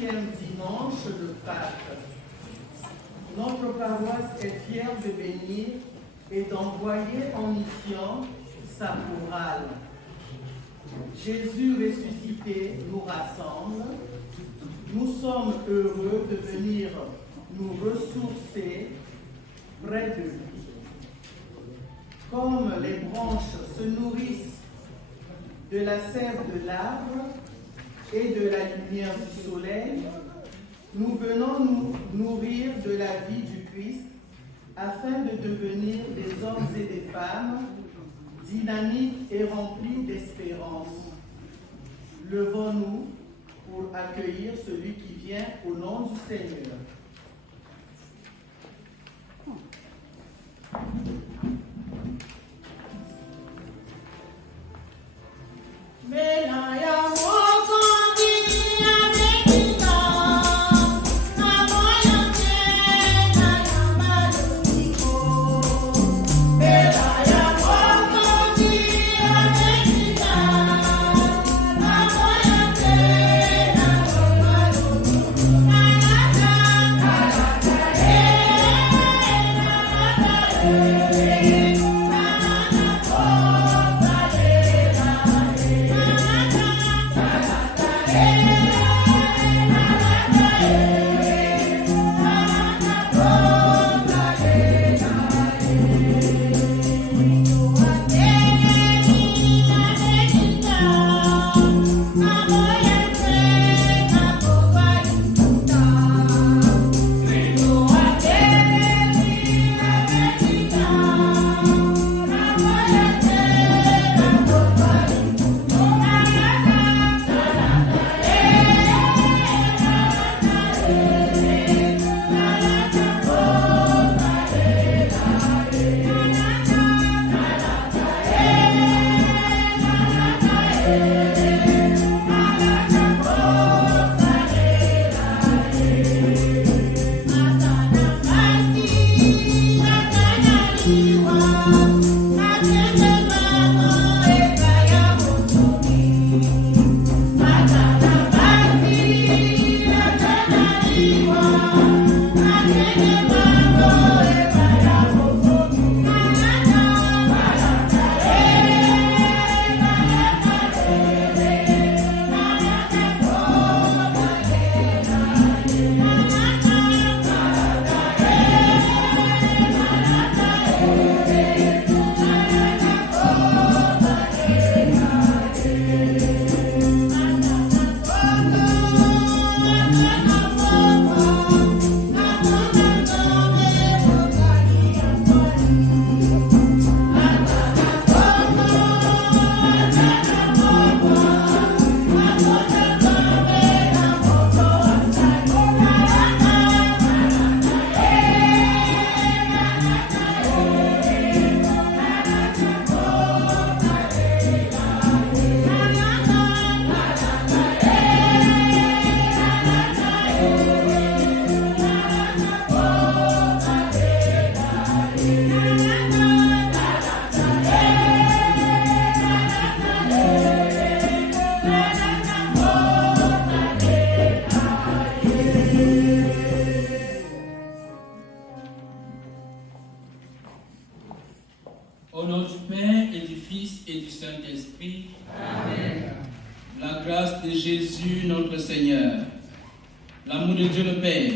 5e dimanche de Pâques. Notre paroisse est fière de bénir et d'envoyer en mission sa chorale. Jésus ressuscité nous rassemble. Nous sommes heureux de venir nous ressourcer près de lui. Comme les branches se nourrissent de la sève de l'arbre et de la lumière du soleil, nous venons nous nourrir de la vie du Christ afin de devenir des hommes et des femmes dynamiques et remplis d'espérance. Levons-nous pour accueillir celui qui vient au nom du Seigneur. Au nom du Père et du Fils et du Saint-Esprit. Amen. La grâce de Jésus notre Seigneur, l'amour de Dieu le Père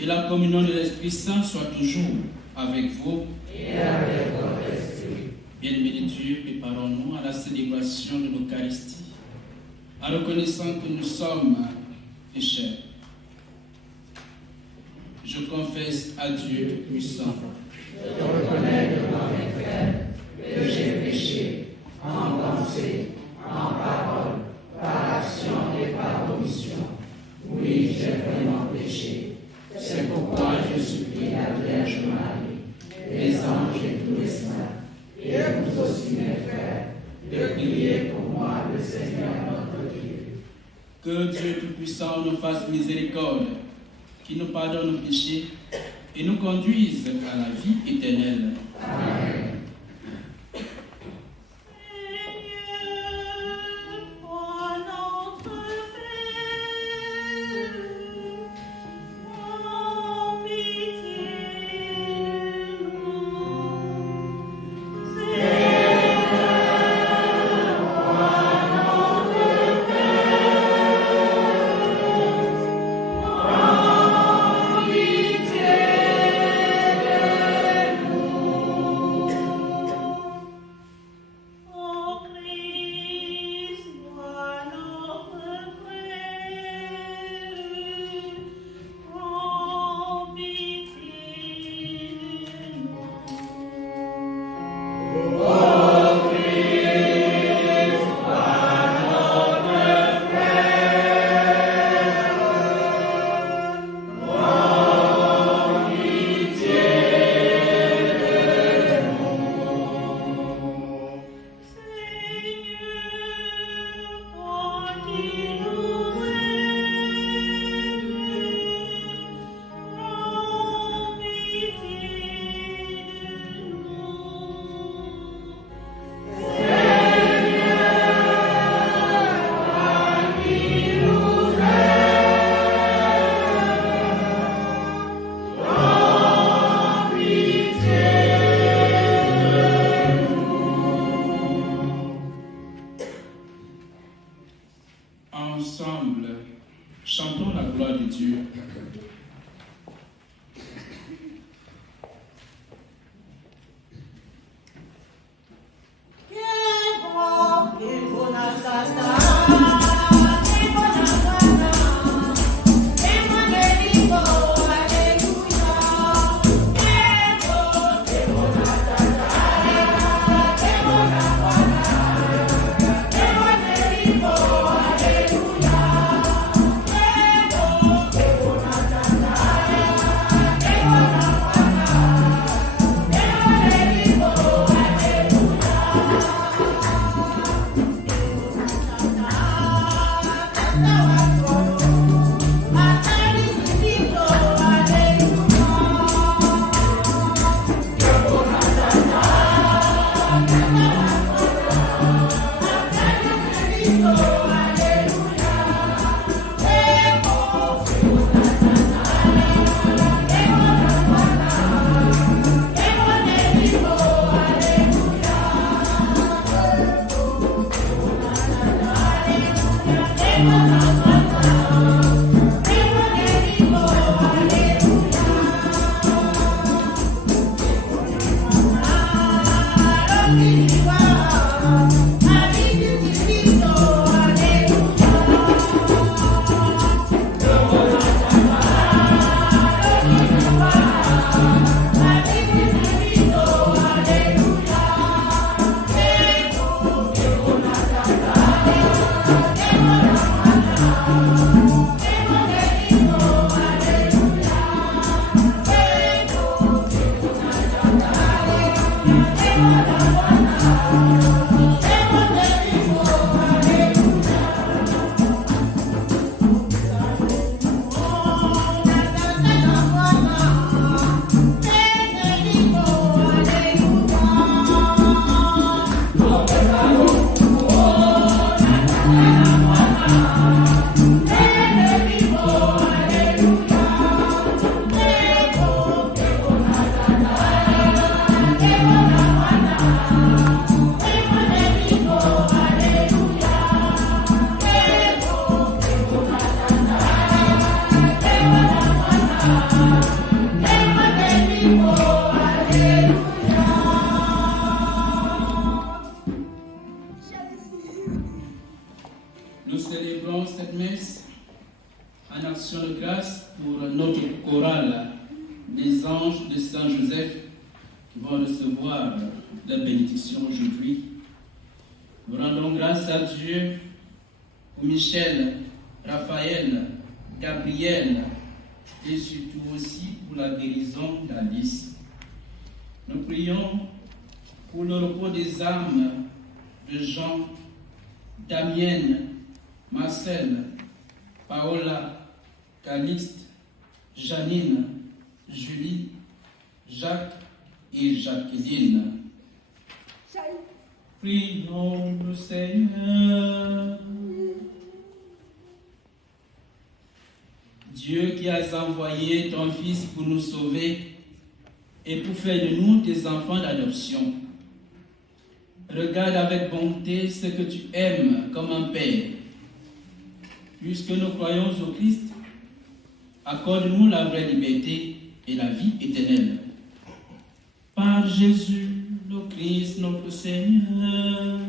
et la communion de l'Esprit Saint soient toujours avec vous. Et avec votre esprit. Bien-aimés de Dieu, préparons-nous à la célébration de l'Eucharistie, en reconnaissant que nous sommes pécheurs. Je confesse à Dieu Tout-Puissant. Je reconnais devant mes frères que j'ai péché en pensée, en parole, par action et par omission. Oui, j'ai vraiment péché. C'est pourquoi je supplie la Vierge Marie, les anges et tous les saints, et vous aussi mes frères, de prier pour moi le Seigneur notre Dieu. Que Dieu Tout-Puissant nous fasse miséricorde, qui nous pardonne nos péchés et nous conduise à la vie éternelle. Amen. chorale des anges de Saint-Joseph qui vont recevoir la bénédiction aujourd'hui. Nous rendons grâce à Dieu pour Michel, Raphaël, Gabriel et surtout aussi pour la guérison d'Alice. Nous prions pour le repos des âmes de Jean, Damien, Marcel, Paola, Calixte, Janine, Julie, Jacques et Jacqueline. Prions le Seigneur. Dieu qui as envoyé ton Fils pour nous sauver et pour faire de nous tes enfants d'adoption. Regarde avec bonté ce que tu aimes comme un Père. Puisque nous croyons au Christ, accorde-nous la vraie liberté et la vie éternelle. Par Jésus, le Christ, notre Seigneur.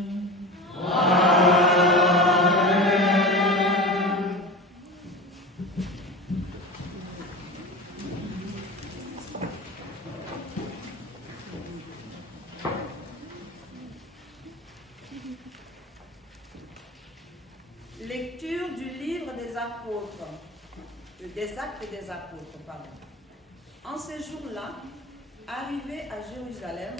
Lecture du livre des apôtres, des actes des apôtres, pardon. En ces jours-là, arrivé à Jérusalem,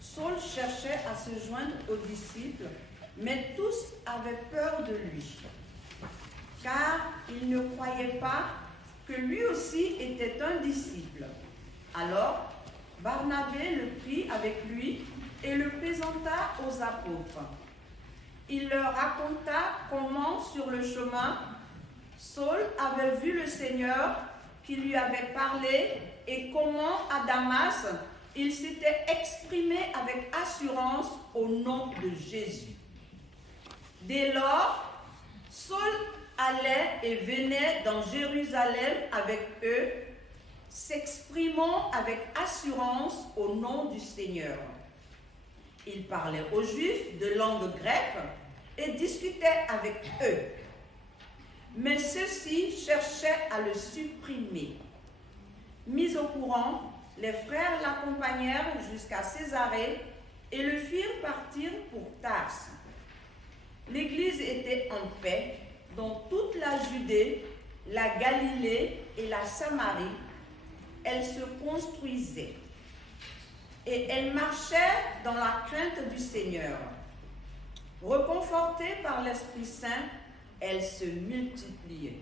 Saul cherchait à se joindre aux disciples, mais tous avaient peur de lui, car ils ne croyaient pas que lui aussi était un disciple. Alors, Barnabé le prit avec lui et le présenta aux apôtres. Il leur raconta comment, sur le chemin, Saul avait vu le Seigneur qui lui avait parlé et comment, à Damas, il s'était exprimé avec assurance au nom de Jésus. Dès lors, Saul allait et venait dans Jérusalem avec eux, s'exprimant avec assurance au nom du Seigneur. Il parlait aux Juifs de langue grecque et discutait avec eux. Mais ceux-ci cherchaient à le supprimer. Mis au courant, les frères l'accompagnèrent jusqu'à Césarée et le firent partir pour Tarse. L'Église était en paix dans toute la Judée, la Galilée et la Samarie. Elle se construisait et elle marchait dans la crainte du Seigneur. Reconfortée par l'Esprit Saint, elle se multipliait.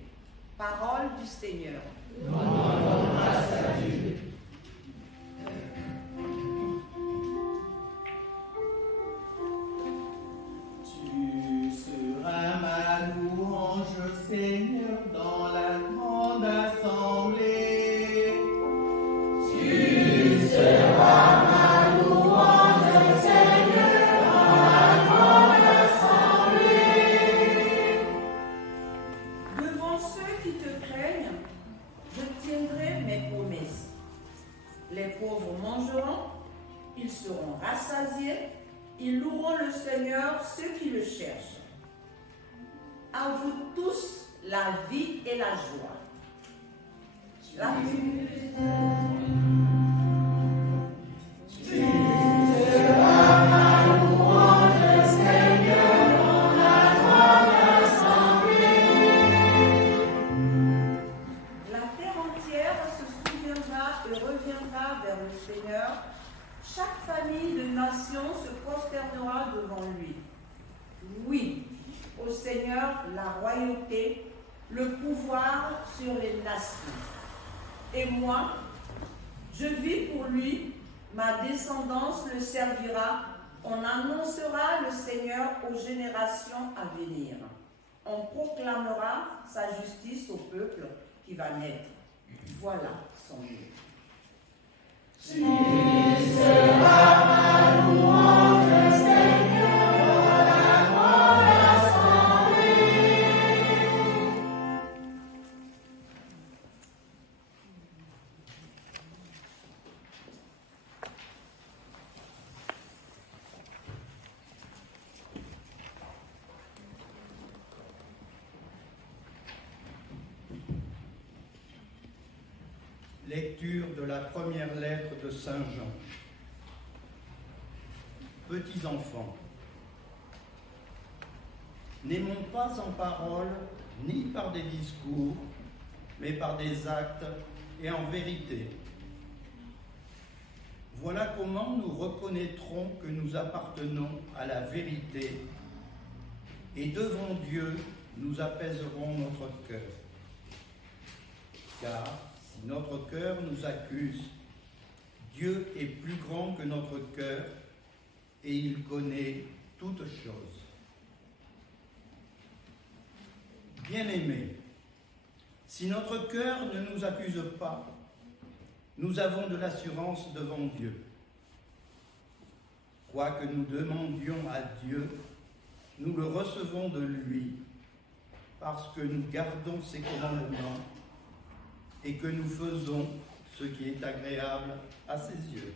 Parole du Seigneur. Grâce à Dieu. Tu seras ma louange, Seigneur, dans la grande assemblée. Tu seras ma louange, Seigneur, dans la grande assemblée. Devant ceux qui te craignent, je tiendrai mes promesses. Les pauvres mangeront, ils seront rassasiés, ils loueront le Seigneur, ceux qui le cherchent. À vous tous la vie et la joie. La La terre entière se souviendra et reviendra vers le Seigneur. Chaque famille de nations se prosternera devant lui. Oui, au Seigneur la royauté, le pouvoir sur les nations. Et moi, je vis pour lui, ma descendance le servira, on annoncera le Seigneur aux générations à venir. On proclamera sa justice au peuple qui va naître. Voilà son livre. Tu seras ma louange, Seigneur, dans la grande assemblée. Lecture de la première lettre de Saint Jean. Petits enfants, n'aimons pas en parole ni par des discours, mais par des actes et en vérité. Voilà comment nous reconnaîtrons que nous appartenons à la vérité et devant Dieu, nous apaiserons notre cœur. Car si notre cœur nous accuse, Dieu est plus grand que notre cœur et il connaît toutes choses. Bien-aimés, si notre cœur ne nous accuse pas, nous avons de l'assurance devant Dieu. Quoi que nous demandions à Dieu, nous le recevons de lui, parce que nous gardons ses commandements et que nous faisons ce qui est agréable à ses yeux.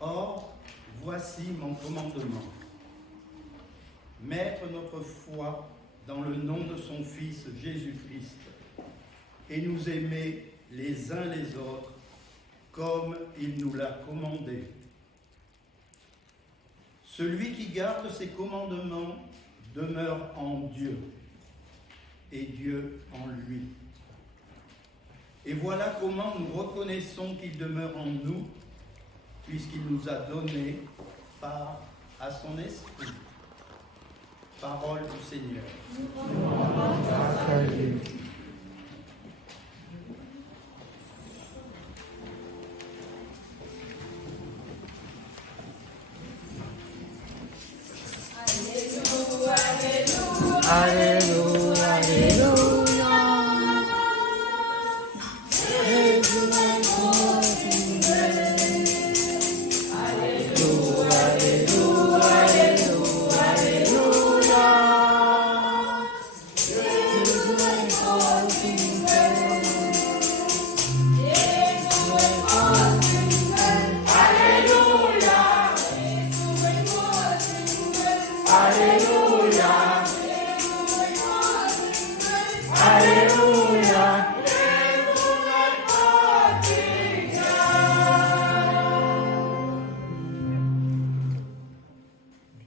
Or, voici mon commandement. Mettre notre foi dans le nom de son Fils Jésus-Christ et nous aimer les uns les autres comme il nous l'a commandé. Celui qui garde ses commandements demeure en Dieu et Dieu en lui. Et voilà comment nous reconnaissons qu'il demeure en nous, puisqu'il nous a donné part à son esprit. Parole du Seigneur. Alléluia, alléluia. Jésus est mon Seigneur. Alléluia, alléluia, alléluia, alléluia. Jésus est mon Seigneur. Jésus est mon Seigneur. Alléluia. Jésus est mon Seigneur. Alléluia. Alléluia.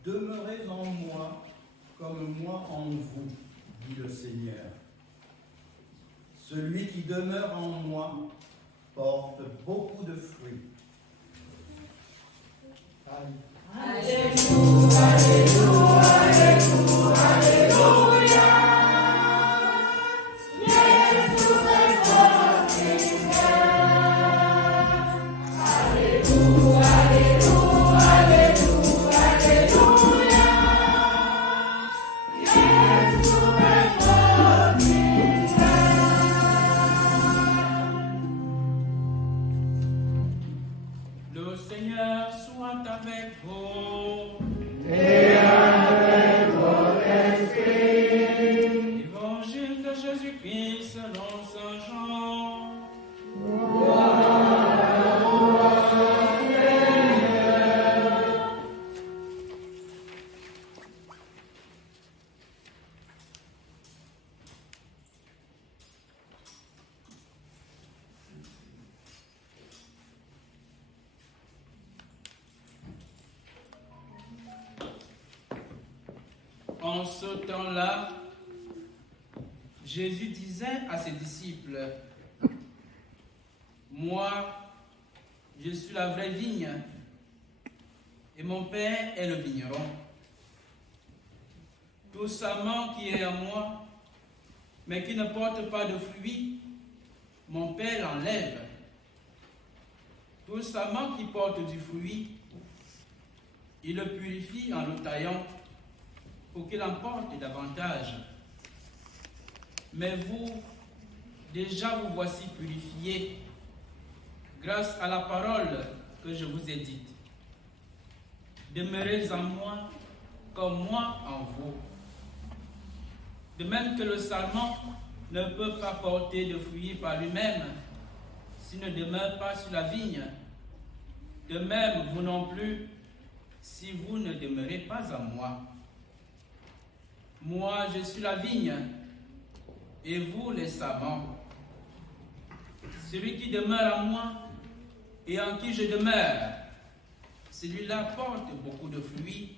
Demeurez en moi comme moi en vous, dit le Seigneur. Celui qui demeure en moi porte beaucoup de fruits. Alléluia, alléluia, alléluia, alléluia. Le Seigneur soit avec vous. Et avec votre esprit. Évangile de Jésus-Christ selon Saint Jean. En ce temps-là, Jésus disait à ses disciples, « Moi, je suis la vraie vigne, et mon Père est le vigneron. Tout sarment qui est à moi, mais qui ne porte pas de fruits, mon Père l'enlève. Tout sarment qui porte du fruit, il le purifie en le taillant, pour qu'il en porte davantage. Mais vous, déjà vous voici purifiés, grâce à la parole que je vous ai dite. Demeurez en moi, comme moi en vous. De même que le sarment ne peut pas porter de fruits par lui-même, s'il ne demeure pas sur la vigne. De même, vous non plus, si vous ne demeurez pas en moi. Moi, je suis la vigne, Et vous, les savants, celui qui demeure en moi et en qui je demeure, celui-là porte beaucoup de fruits,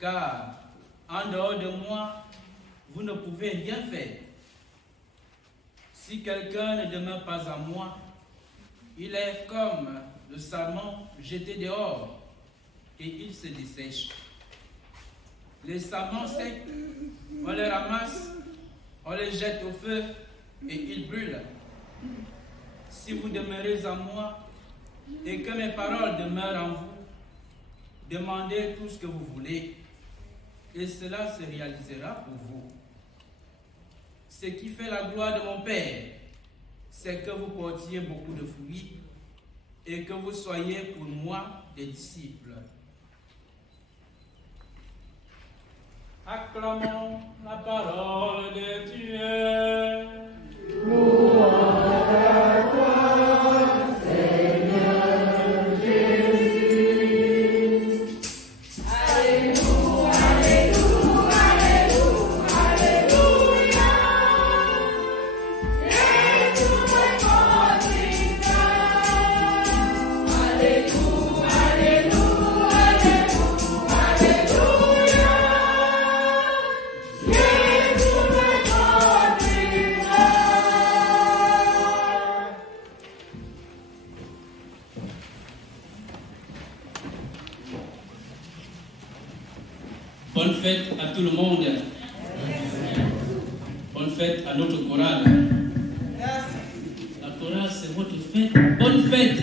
car en dehors de moi, vous ne pouvez rien faire. Si quelqu'un ne demeure pas en moi, il est comme le sarment jeté dehors et il se dessèche. Les sarments secs, on les ramasse, on les jette au feu et ils brûlent. Si vous demeurez en moi et que mes paroles demeurent en vous, demandez tout ce que vous voulez et cela se réalisera pour vous. Ce qui fait la gloire de mon Père, c'est que vous portiez beaucoup de fruits et que vous soyez pour moi des disciples. Acclamons la parole de Dieu. Bonne fête à tout le monde. Bonne fête à notre chorale. La chorale, c'est votre fête. Bonne fête.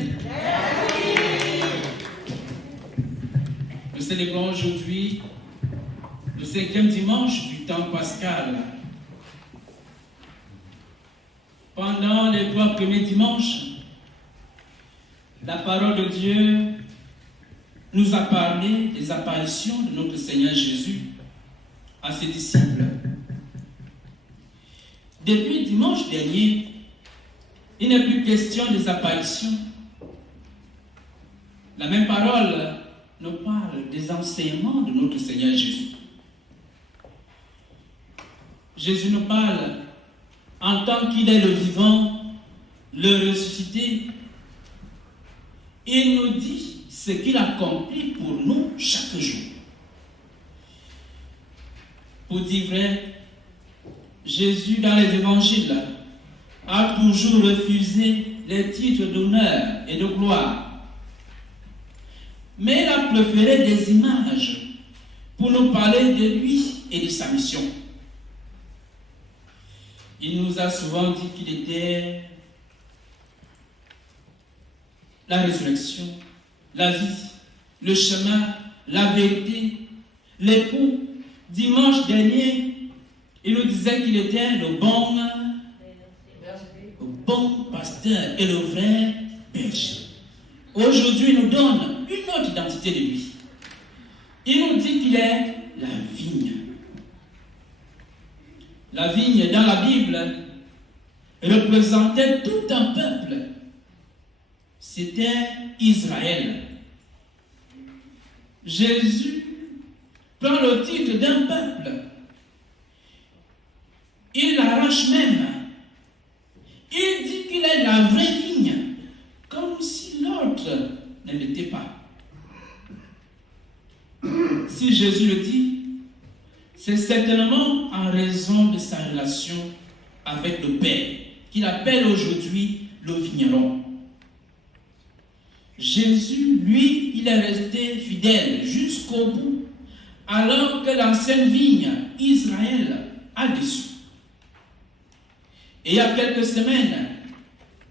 Nous célébrons aujourd'hui le 5e dimanche du temps pascal. Pendant les 3 premiers dimanches, la parole de Dieu nous a parlé des apparitions de notre Seigneur Jésus à ses disciples. Depuis dimanche dernier, il n'est plus question des apparitions. La même parole nous parle des enseignements de notre Seigneur Jésus. Jésus nous parle en tant qu'il est le vivant, le ressuscité. Il nous dit ce qu'il accomplit pour nous chaque jour. Pour dire vrai, Jésus dans les évangiles a toujours refusé les titres d'honneur et de gloire. Mais il a préféré des images pour nous parler de lui et de sa mission. Il nous a souvent dit qu'il était la résurrection, la vie, le chemin, la vérité, l'époux. Dimanche dernier, il nous disait qu'il était le bon pasteur et le vrai berger. Aujourd'hui, il nous donne une autre identité de lui. Il nous dit qu'il est la vigne. La vigne, dans la Bible, représentait tout un peuple. C'était Israël. Jésus prend le titre d'un peuple. Il l'arrache même. Il dit qu'il est la vraie vigne, comme si l'autre ne l'était pas. Si Jésus le dit, c'est certainement en raison de sa relation avec le Père, qu'il appelle aujourd'hui le vigneron. Jésus, lui, il est resté fidèle jusqu'au bout, alors que l'ancienne vigne, Israël, a déçu. Et il y a quelques semaines,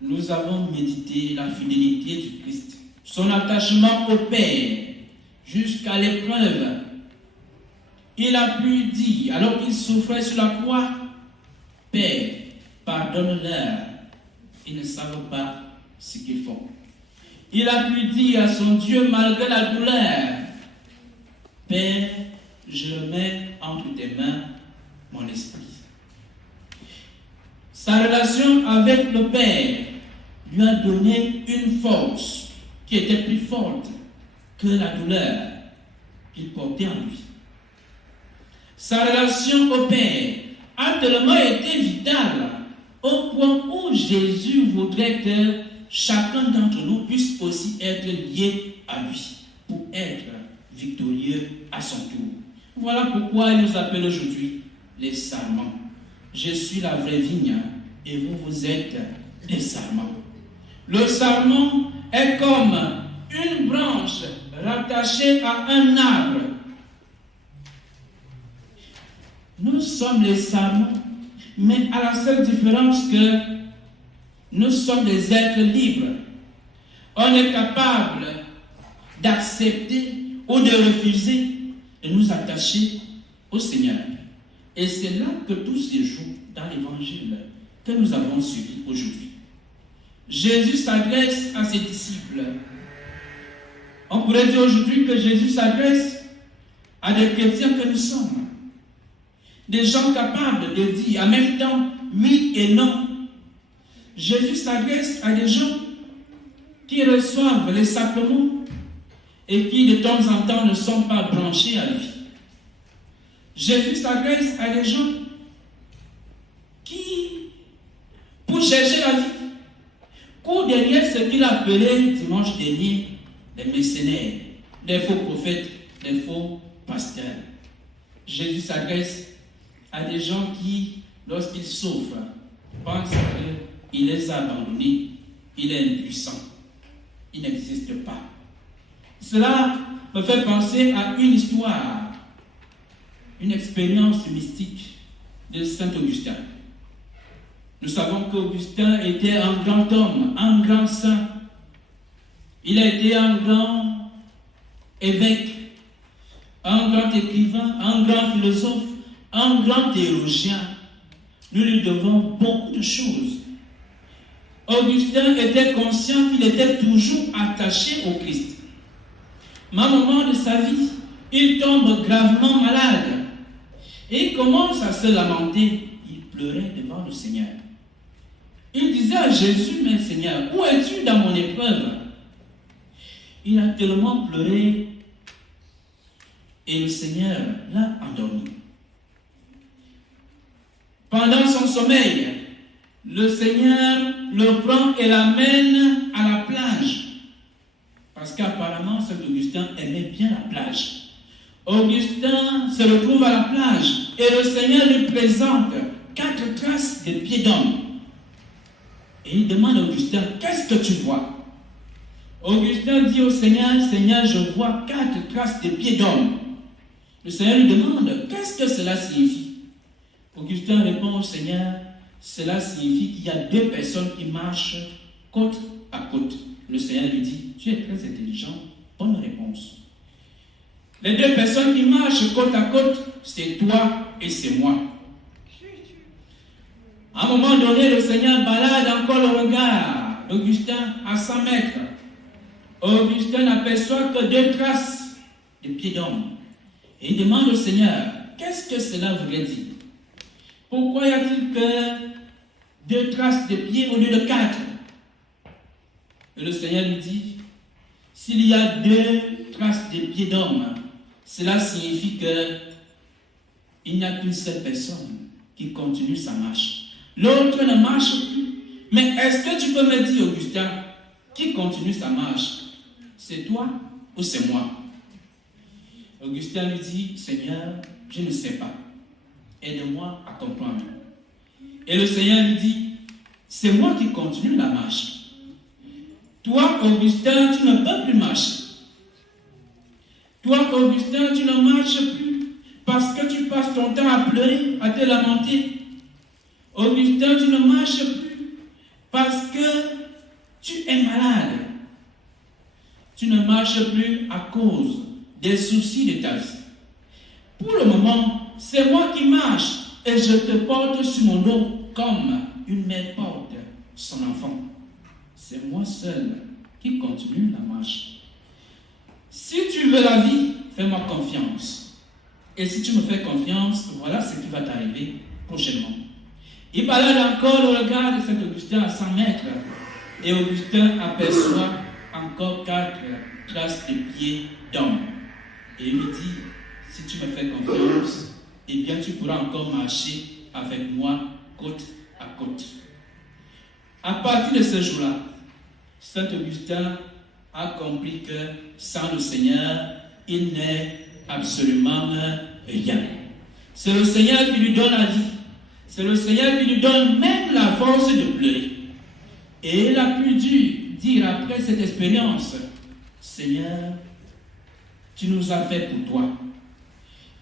nous avons médité la fidélité du Christ, son attachement au Père jusqu'à l'épreuve. Il a pu dire, alors qu'il souffrait sur la croix, « Père, pardonne-leur, ils ne savent pas ce qu'ils font. » Il a pu dire à son Dieu, malgré la douleur, « Père, je remets entre tes mains mon esprit. » Sa relation avec le Père lui a donné une force qui était plus forte que la douleur qu'il portait en lui. Sa relation au Père a tellement été vital au point où Jésus voudrait que chacun d'entre nous puisse aussi être lié à lui pour être victorieux à son tour. Voilà pourquoi il nous appelle aujourd'hui les sarments. Je suis la vraie vigne et vous êtes les sarments. Le sarment est comme une branche rattachée à un arbre. Nous sommes les sarments, mais à la seule différence que nous sommes des êtres libres. On est capable d'accepter ou de refuser de nous attacher au Seigneur. Et c'est là que tout se joue dans l'évangile que nous avons suivi aujourd'hui. Jésus s'adresse à ses disciples. On pourrait dire aujourd'hui que Jésus s'adresse à des chrétiens que nous sommes. Des gens capables de dire en même temps oui et non. Jésus s'adresse à des gens qui reçoivent les sacrements et qui de temps en temps ne sont pas branchés à lui. Jésus s'adresse à des gens qui, pour chercher la vie, courent derrière ce qu'il appelait dimanche dernier des mercenaires, des faux prophètes, des faux pasteurs. Jésus s'adresse à des gens qui, lorsqu'ils souffrent, pensent qu'il les a abandonnés, il est impuissant, il n'existe pas. Cela me fait penser à une histoire, une expérience mystique de Saint Augustin. Nous savons qu'Augustin était un grand homme, un grand saint. Il a été un grand évêque, un grand écrivain, un grand philosophe, un grand théologien. Nous lui devons beaucoup de choses. Augustin était conscient qu'il était toujours attaché au Christ. Mais à un moment de sa vie, il tombe gravement malade. Et il commence à se lamenter. Il pleurait devant le Seigneur. Il disait à Jésus, mais Seigneur, où es-tu dans mon épreuve? Il a tellement pleuré. Et le Seigneur l'a endormi. Pendant son sommeil, le Seigneur le prend et l'amène à la plage. Parce qu'apparemment, Saint Augustin aimait bien la plage. Augustin se retrouve à la plage et le Seigneur lui présente 4 traces de pieds d'homme. Et il demande à Augustin, qu'est-ce que tu vois? Augustin dit au Seigneur, Seigneur, je vois 4 traces de pieds d'homme. Le Seigneur lui demande, qu'est-ce que cela signifie? Augustin répond au Seigneur, cela signifie qu'il y a 2 personnes qui marchent côte à côte. Le Seigneur lui dit, tu es très intelligent, bonne réponse. Les 2 personnes qui marchent côte à côte, c'est toi et c'est moi. À un moment donné, le Seigneur balade encore le regard d'Augustin à 100 mètres. Augustin n'aperçoit que 2 traces de pieds d'homme. Et il demande au Seigneur, qu'est-ce que cela voudrait dire? Pourquoi y a-t-il que 2 traces de pieds au lieu de 4? Et le Seigneur lui dit, s'il y a 2 traces de pieds d'homme, cela signifie qu'il n'y a qu'une seule personne qui continue sa marche. L'autre ne marche plus. Mais est-ce que tu peux me dire, Augustin, qui continue sa marche? C'est toi ou c'est moi? Augustin lui dit, Seigneur, je ne sais pas. Aide-moi à comprendre. Et le Seigneur lui dit, c'est moi qui continue la marche. Toi, Augustin, tu ne peux plus marcher. Toi, Augustin, tu ne marches plus parce que tu passes ton temps à pleurer, à te lamenter. Augustin, tu ne marches plus parce que tu es malade. Tu ne marches plus à cause des soucis de ta vie. Pour le moment, c'est moi qui marche et je te porte sur mon dos comme une mère porte son enfant. C'est moi seul qui continue la marche. Si tu veux la vie, fais-moi confiance. Et si tu me fais confiance, voilà ce qui va t'arriver prochainement. Il balade encore le regard de Saint Augustin à 100 mètres. Et Augustin aperçoit encore 4 traces de pieds d'homme. Et il lui dit, si tu me fais confiance, eh bien tu pourras encore marcher avec moi côte à côte. À partir de ce jour-là, Saint Augustin a compris que sans le Seigneur, il n'est absolument rien. C'est le Seigneur qui lui donne la vie. C'est le Seigneur qui lui donne même la force de pleurer. Et il a pu dire après cette expérience, Seigneur, tu nous as fait pour toi.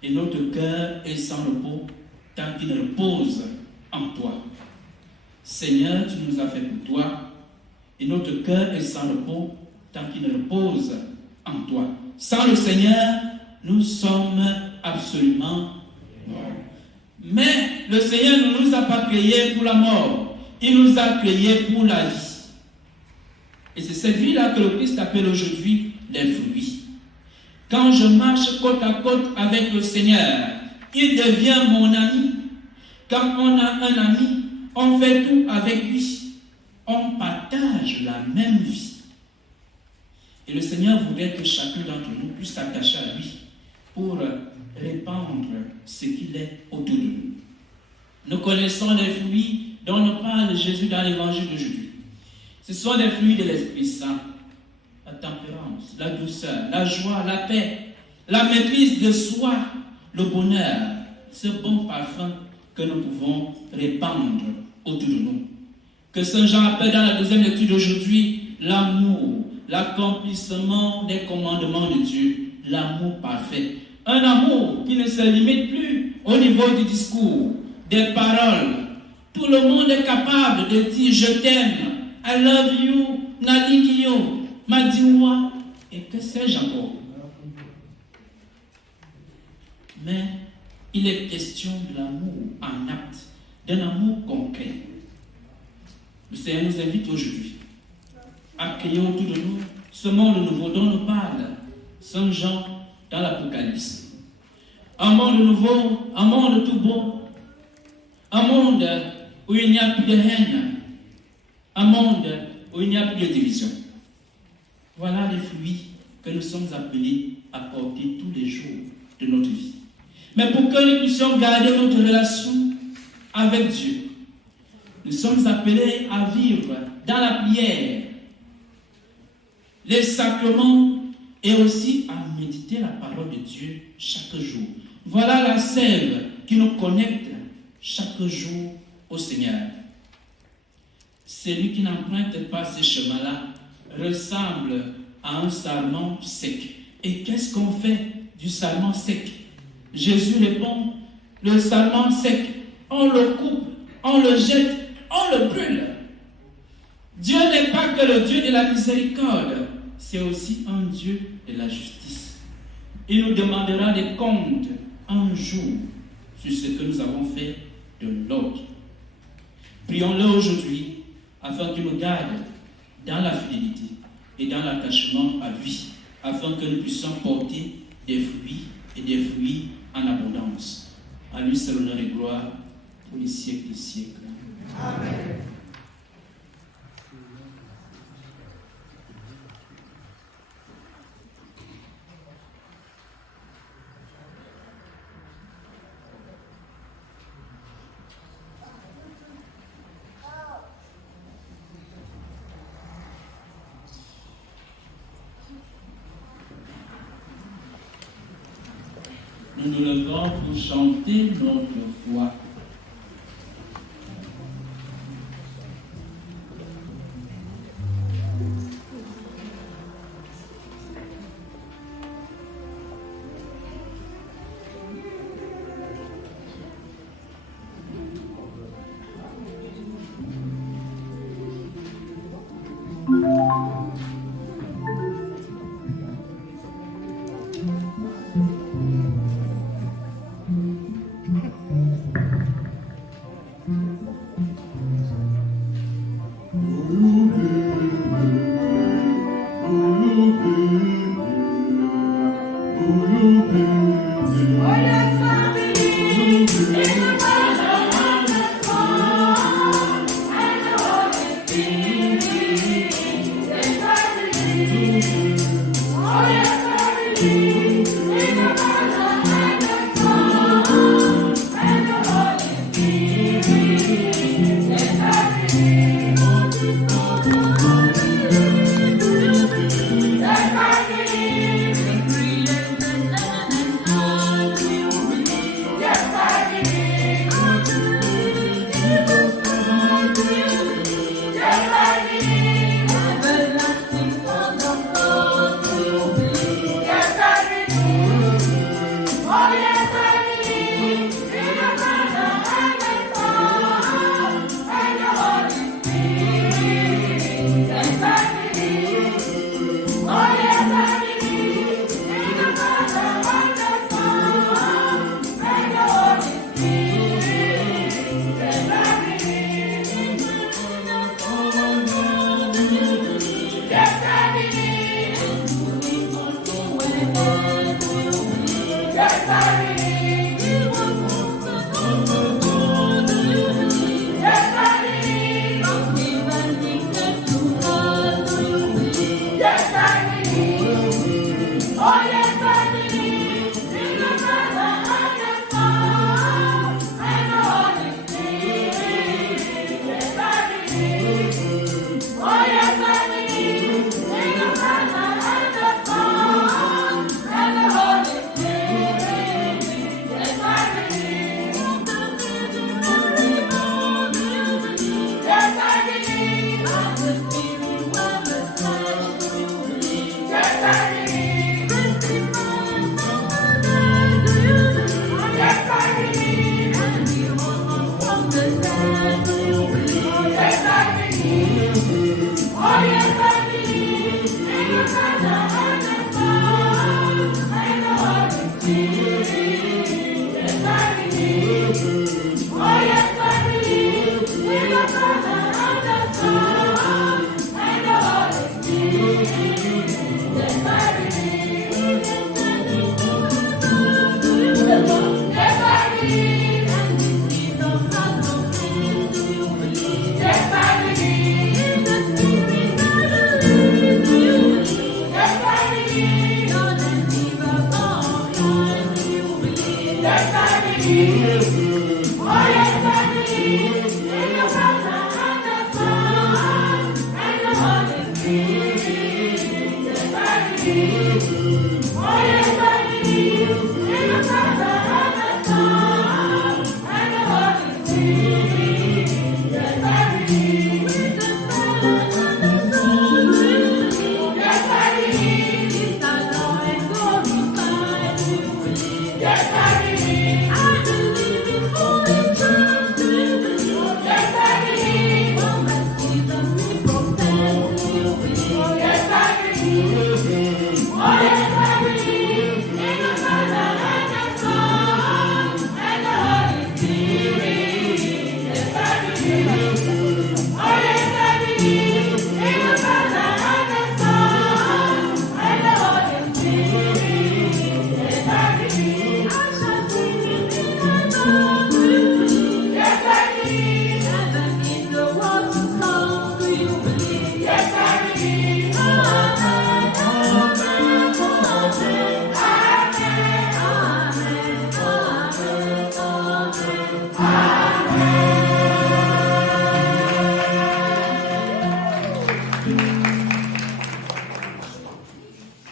Et notre cœur est sans repos tant qu'il repose en toi. Seigneur, tu nous as fait pour toi. Et notre cœur est sans repos tant qu'il repose en toi. Sans le Seigneur, nous sommes absolument morts. Mais le Seigneur ne nous a pas créés pour la mort. Il nous a créés pour la vie. Et c'est cette vie-là que le Christ appelle aujourd'hui les fruits. Quand je marche côte à côte avec le Seigneur, il devient mon ami. Quand on a un ami, on fait tout avec lui. On partage la même vie. Et le Seigneur voudrait que chacun d'entre nous puisse s'attacher à lui pour répandre ce qu'il est autour de nous. Nous connaissons les fruits dont nous parle Jésus dans l'évangile d'aujourd'hui. Ce sont les fruits de l'Esprit Saint. La tempérance, la douceur, la joie, la paix, la maîtrise de soi, le bonheur, ce bon parfum que nous pouvons répandre autour de nous. Que Saint Jean appelle dans la deuxième lecture d'aujourd'hui l'amour, l'accomplissement des commandements de Dieu, l'amour parfait. Un amour qui ne se limite plus au niveau du discours, des paroles. Tout le monde est capable de dire je t'aime, I love you, Nadikio, Madiwa, et que sais-je encore. Mais il est question de l'amour en acte, d'un amour concret. Le Seigneur nous invite aujourd'hui à créer autour de nous ce monde nouveau dont nous parle Saint Jean dans l'Apocalypse. Un monde nouveau, un monde tout beau, un monde où il n'y a plus de haine, un monde où il n'y a plus de division. Voilà les fruits que nous sommes appelés à porter tous les jours de notre vie. Mais pour que nous puissions garder notre relation avec Dieu, nous sommes appelés à vivre dans la prière, les sacrements et aussi à méditer la parole de Dieu chaque jour. Voilà la sève qui nous connecte chaque jour au Seigneur. Celui qui n'emprunte pas ces chemins-là ressemble à un sarment sec. Et qu'est-ce qu'on fait du sarment sec? Jésus répond, le sarment sec, on le coupe, on le jette, on le brûle. Dieu n'est pas que le Dieu de la miséricorde, c'est aussi un Dieu de la justice. Il nous demandera des comptes un jour sur ce que nous avons fait de l'autre. Prions-le aujourd'hui afin qu'il nous garde dans la fidélité et dans l'attachement à lui, afin que nous puissions porter des fruits et des fruits en abondance. À lui seul honneur et gloire pour les siècles des siècles. Amen. Nous nous levons pour chanter notre foi. Spirit,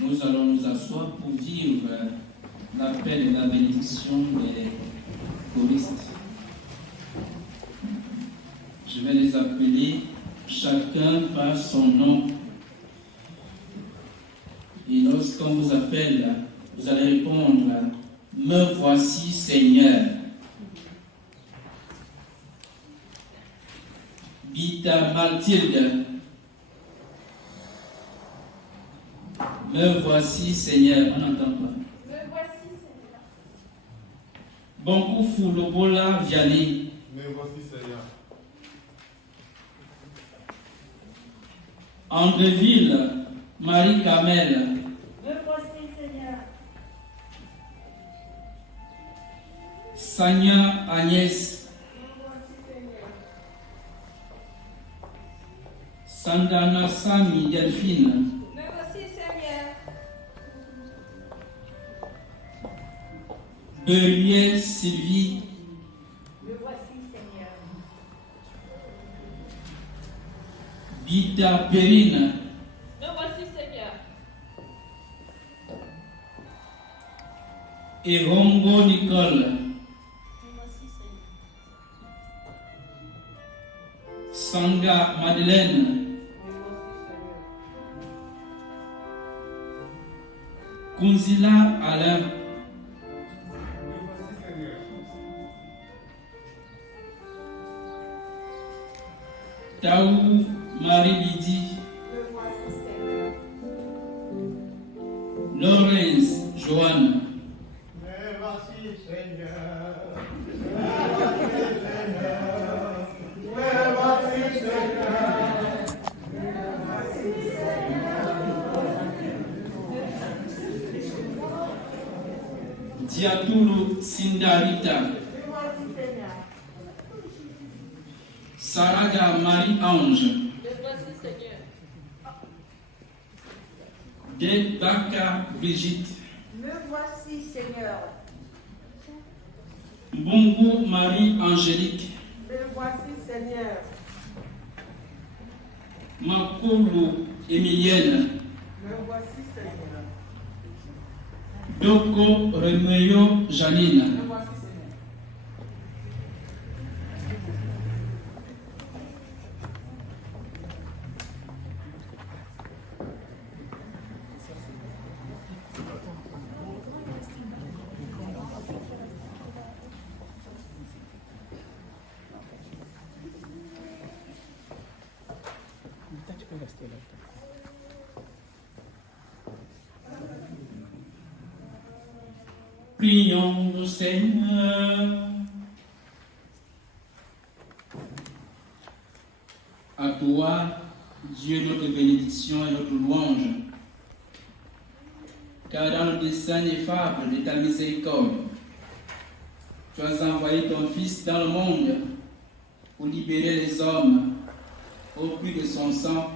Nous allons nous asseoir pour dire l'appel et la bénédiction des choristes. Je vais les appeler chacun par son nom. Et lorsqu'on vous appelle, vous allez répondre « Me voici Seigneur ». Bita Mathilde. Me voici Seigneur. On n'entend pas. Me voici Seigneur. Bonkou Lobola Vianney. Me voici Seigneur. Andréville Marie-Camel. Me voici Seigneur. Sanya Agnès. Me voici Seigneur. Sandana Sami Delphine. Me voici Seigneur. Belier Sylvie. Me voici Seigneur. Bita Perrine. Me voici Seigneur. Et Rongo Nicole. Me voici Seigneur. Sanga Madeleine. Me voici Seigneur. Kunzila Alain. Me voici Seigneur. Taou Marie-Lydie. Me voici Seigneur. Laurence Joanne. Me voici Seigneur. Diatoulou Sindarita. Me voici Seigneur. Saraga Marie-Ange. Me voici Seigneur. Debaka Brigitte. Me voici, Seigneur. Bongo Marie-Angélique. Me voici Seigneur. Makolo Emilienne. Me voici Seigneur. Doko Remeyo Janine. Me voici Seigneur. Prions le Seigneur. À toi, Dieu, notre bénédiction et notre louange. Car dans le dessein ineffable de ta miséricorde, tu as envoyé ton Fils dans le monde pour libérer les hommes au prix de son sang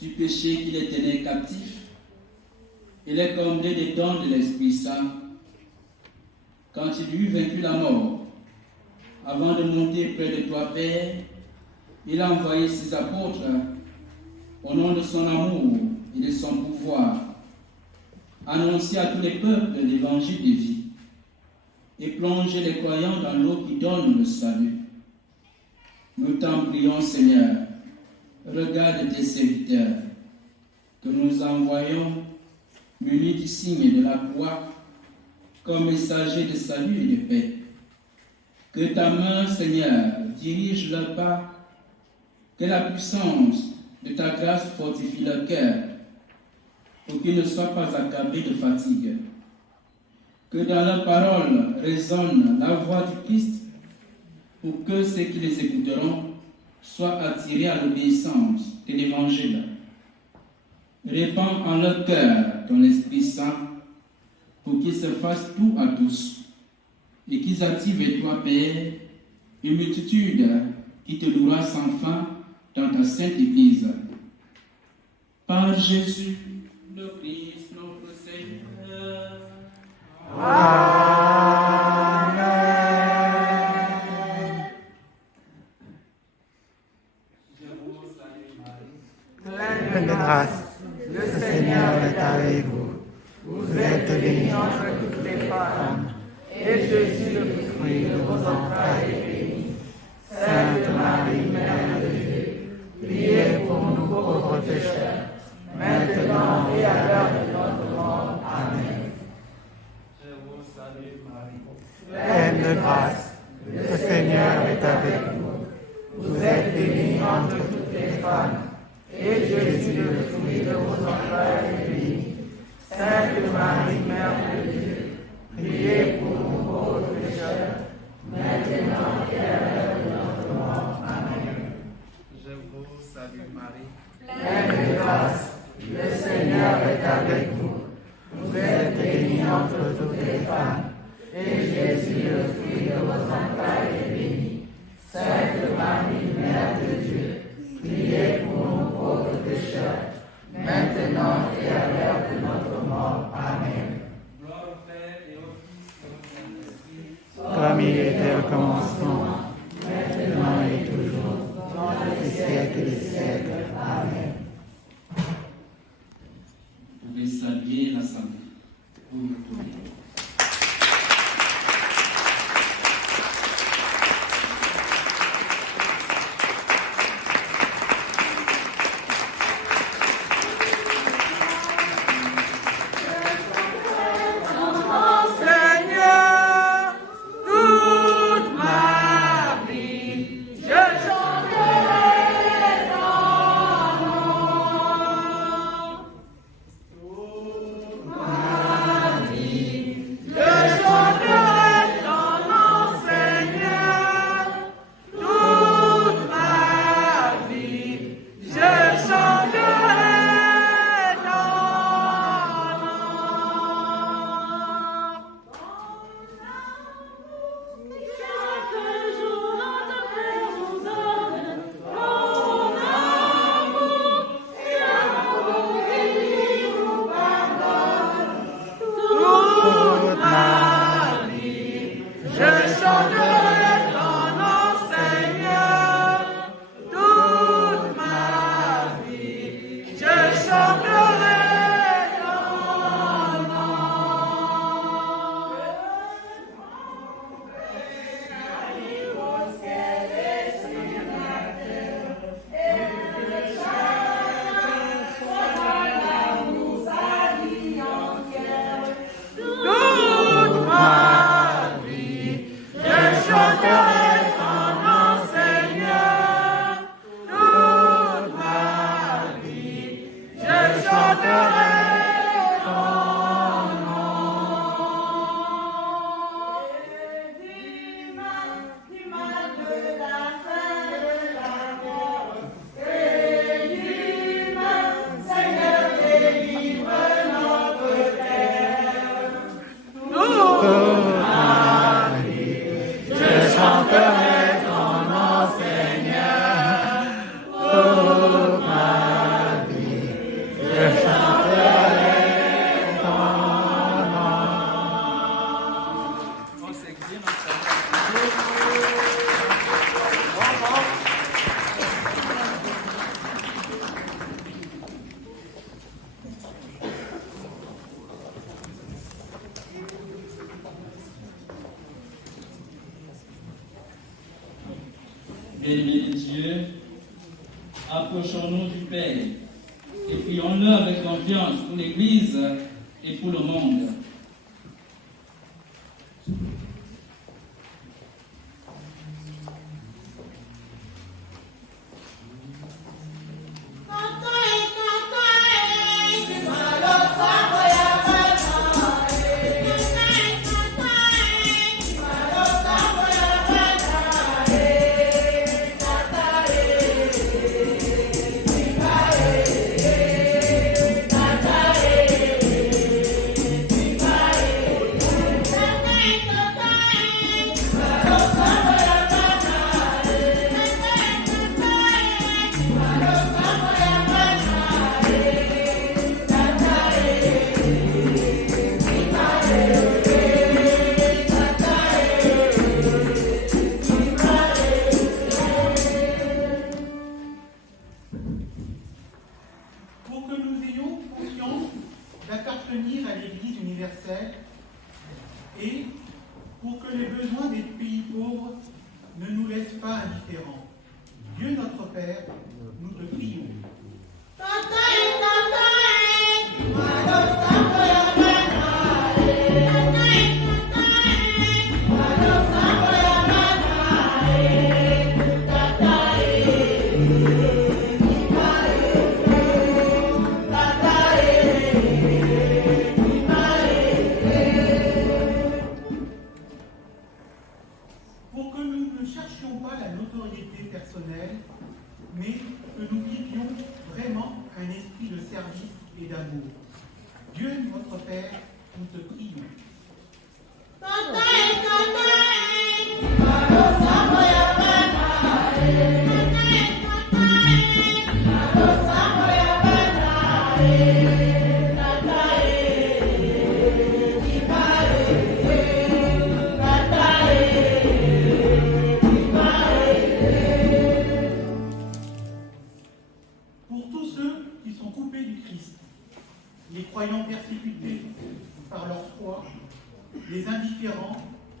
du péché qui les tenait captifs et les combler des dons de l'Esprit Saint. Quand il eut vaincu la mort, avant de monter près de toi, Père, il a envoyé ses apôtres au nom de son amour et de son pouvoir, annoncer à tous les peuples l'évangile de vie et plonger les croyants dans l'eau qui donne le salut. Nous t'en prions, Seigneur, regarde tes serviteurs, que nous envoyons munis du signe de la croix comme messagers de salut et de paix. Que ta main, Seigneur, dirige leurs pas, que la puissance de ta grâce fortifie leur cœur, pour qu'ils ne soient pas accablés de fatigue. Que dans leurs paroles résonne la voix du Christ, pour que ceux qui les écouteront soient attirés à l'obéissance de l'Évangile. Répands en leur cœur ton Esprit Saint, pour qu'ils se fassent tout à tous, et qu'ils attirent vers toi, Père, une multitude qui te louera sans fin dans ta sainte Église. Par Jésus, le Christ, notre Seigneur. Amen. Je vous salue Marie, Pleine de grâce, le Seigneur est avec vous. Vous êtes bénie entre toutes les femmes, et Jésus, le fruit de vos entrailles, est béni. Sainte Marie, Mère de Dieu, priez pour nous pauvres pécheurs, maintenant et à l'heure de notre mort. Amen. je vous salue Marie, Pleine de grâce, le Seigneur est avec vous. Vous êtes bénie entre toutes les femmes, et Jésus, le fruit de vos entrailles, est béni. Sainte Marie, Mère de Dieu, priez pour nous pauvres pécheurs, maintenant et à l'heure de notre mort. Amen. je vous salue Marie, Pleine de grâce, le Seigneur est avec vous. Vous êtes bénie entre toutes les femmes, et Jésus, le fruit de vos entrailles, est béni. Sainte Marie, Mère de Dieu, priez pour nous pauvres pécheurs, maintenant et à l'heure de notre mort. Amen. gloire au Père et au Fils et au Saint-Esprit, Comme il était au commencement, maintenant et toujours, dans les siècles des siècles. Amen. vous pouvez saluer l'Assemblée. Vous me tournez. approchons-nous du Père et prions-le avec confiance pour l'Église et pour le monde. Pour que nous ayons conscience d'appartenir à l'Église universelle et pour que les besoins des pays pauvres ne nous laissent pas indifférents. Dieu notre Père, nous te prions. Pour que nous ne cherchions pas la notoriété personnelle, mais que nous vivions vraiment un esprit de service et d'amour. Dieu notre Père, nous te prions. Pour tous ceux qui sont coupés du Christ, les croyants persécutés par leur foi, les indifférents,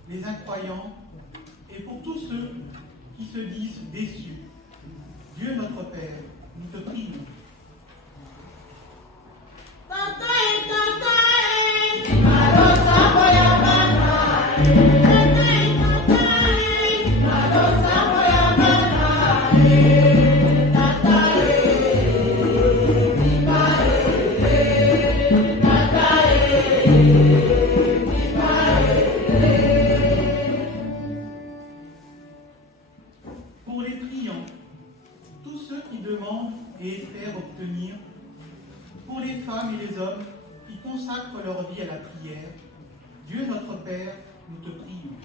les incroyants, et pour tous ceux qui se disent déçus, Dieu notre Père, nous te prions. Pour les priants, tous ceux qui demandent et espèrent obtenir, pour les femmes et les hommes qui consacrent leur vie à la prière, Dieu notre Père, nous te prions.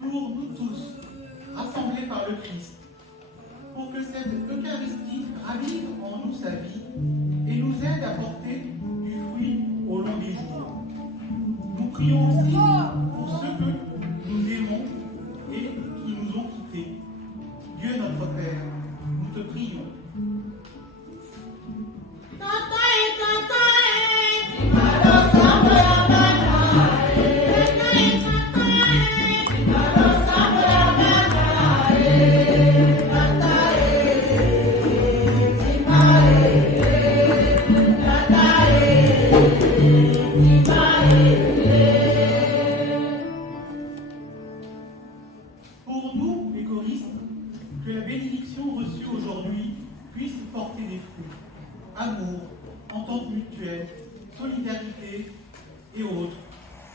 Pour nous tous, rassemblés par le Christ, pour que cette Eucharistie ravive en nous sa vie et nous aide à porter du fruit au long des jours. Nous prions aussi pour ceux que nous aimons et qui nous ont quittés. Dieu notre Père, nous te prions. Pour nous, les choristes, que la bénédiction reçue aujourd'hui puisse porter des fruits. Amour, entente mutuelle, solidarité et autres,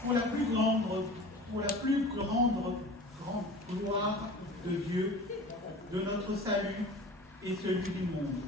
pour la plus grande gloire de Dieu, de notre salut et celui du monde.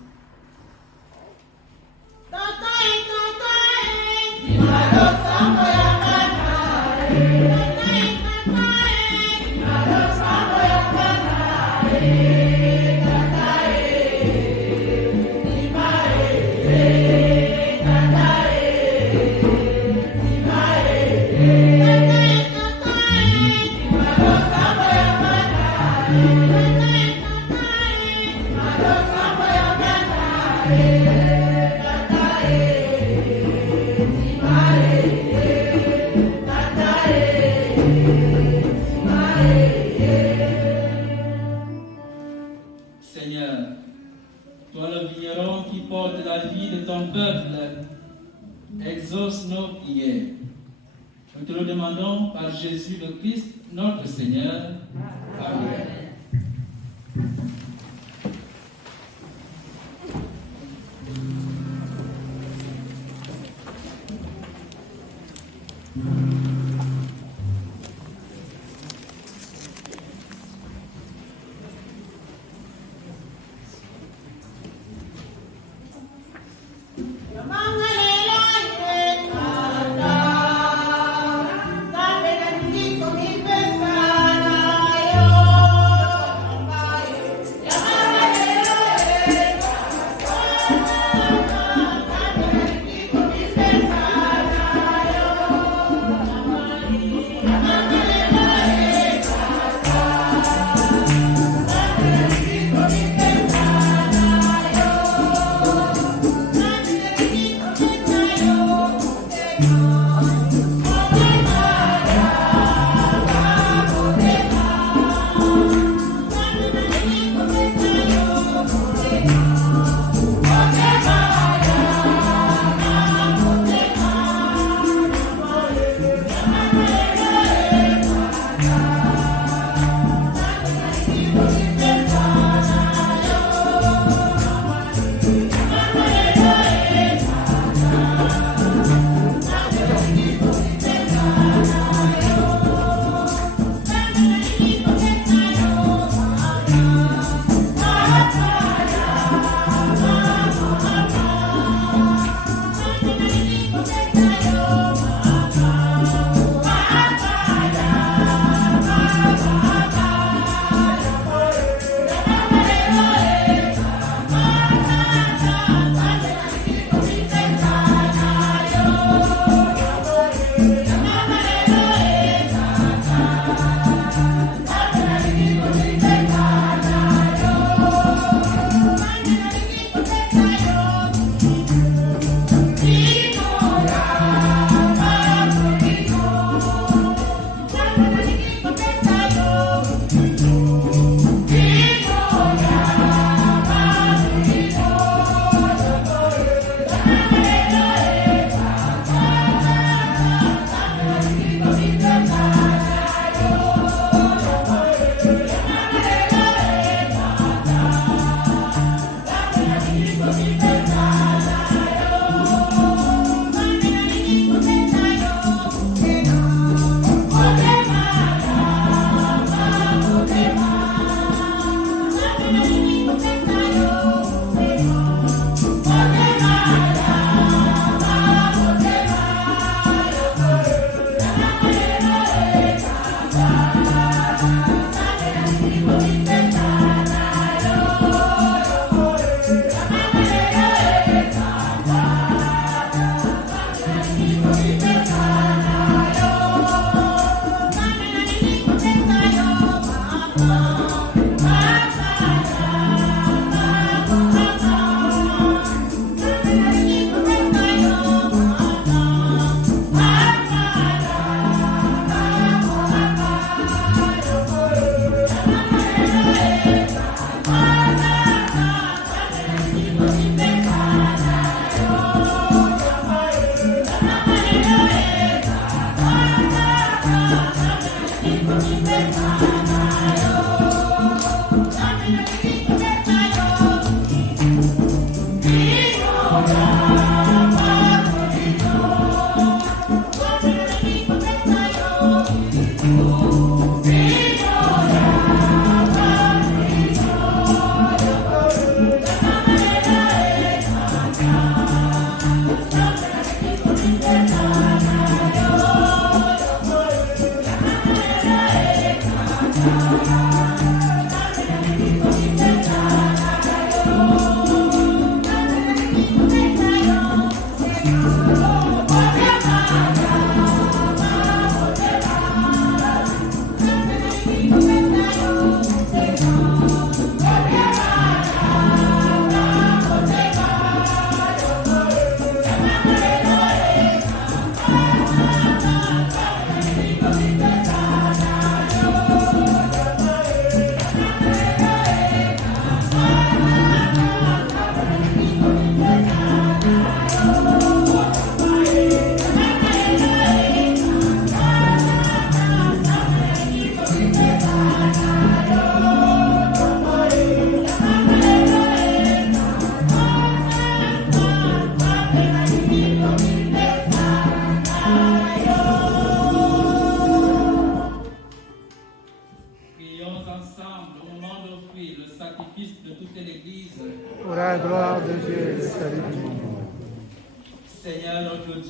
paix. Nous te le demandons par Jésus le Christ, notre Seigneur. Amen. Amen.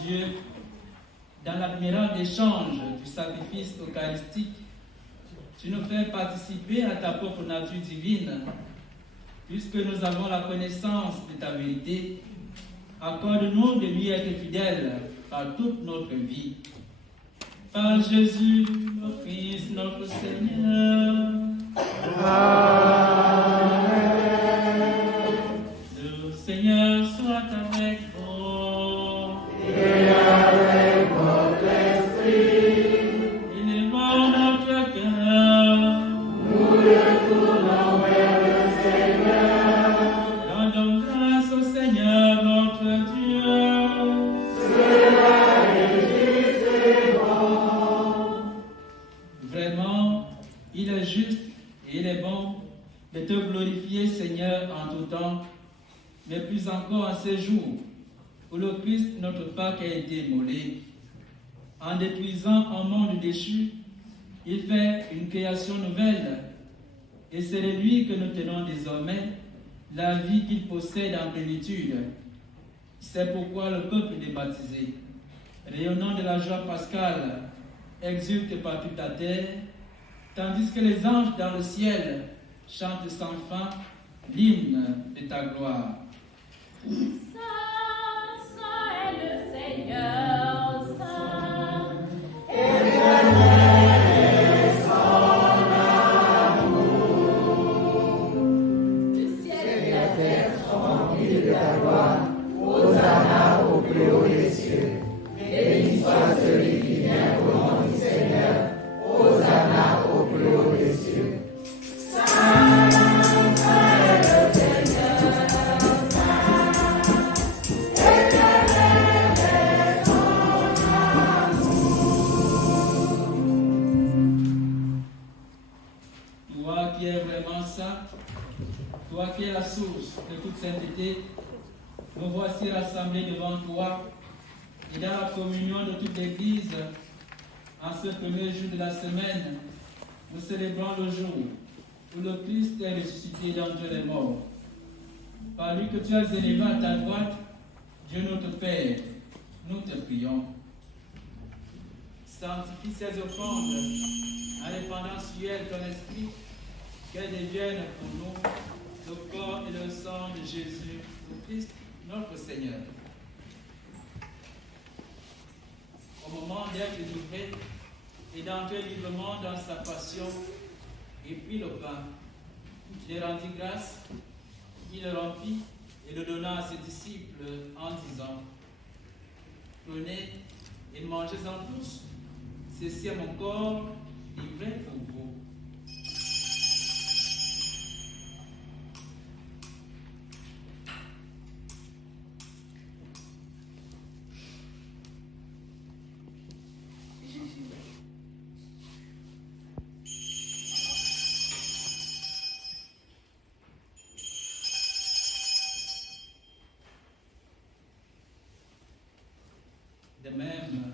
Dieu, dans l'admirable échange du sacrifice eucharistique, tu nous fais participer à ta propre nature divine, puisque nous avons la connaissance de ta vérité. Accorde-nous de lui être fidèles par toute notre vie. Par Jésus, notre Fils, notre Seigneur. Le Seigneur soit avec vous. Et avec votre esprit, Élevons notre cœur. nous le tournons vers le Seigneur. Rendons grâce au Seigneur notre Dieu. Cela est juste et bon. Vraiment, il est juste et il est bon de te glorifier, Seigneur, en tout temps, mais plus encore en ces jours où le Christ, notre Pâque, a été immolé. En détruisant un monde déchu, il fait une création nouvelle, et c'est de lui que nous tenons désormais la vie qu'il possède en plénitude. C'est pourquoi le peuple est baptisé, rayonnant de la joie pascale, exulte par toute la terre, tandis que les anges dans le ciel chantent sans fin l'hymne de ta gloire. Saint, saint est le Seigneur, saint. Le ciel et la terre sont Remplis de ta gloire, Hosanna au plus haut des cieux. Béni soit celui qui vient au nom du Seigneur, Hosanna au plus haut des cieux. Toi qui es vraiment saint, toi qui es la source de toute sainteté, nous voici rassemblés devant toi et dans la communion de toute l'Église, en ce premier jour de la semaine, nous célébrons le jour où le Christ est ressuscité d'entre les morts. Par lui que tu as élevé à ta droite, Dieu notre Père, nous te prions. Sanctifie ces offrandes en répandant sur elles ton esprit, qu'elles deviennent pour nous le corps et le sang de Jésus, le Christ, notre Seigneur. Au moment d'être livré et d'entrer librement dans sa passion, et puis le pain, il rendit grâce, il le rompit et le donna à ses disciples en disant: Prenez et mangez-en tous, ceci est mon corps livré pour vous. De même,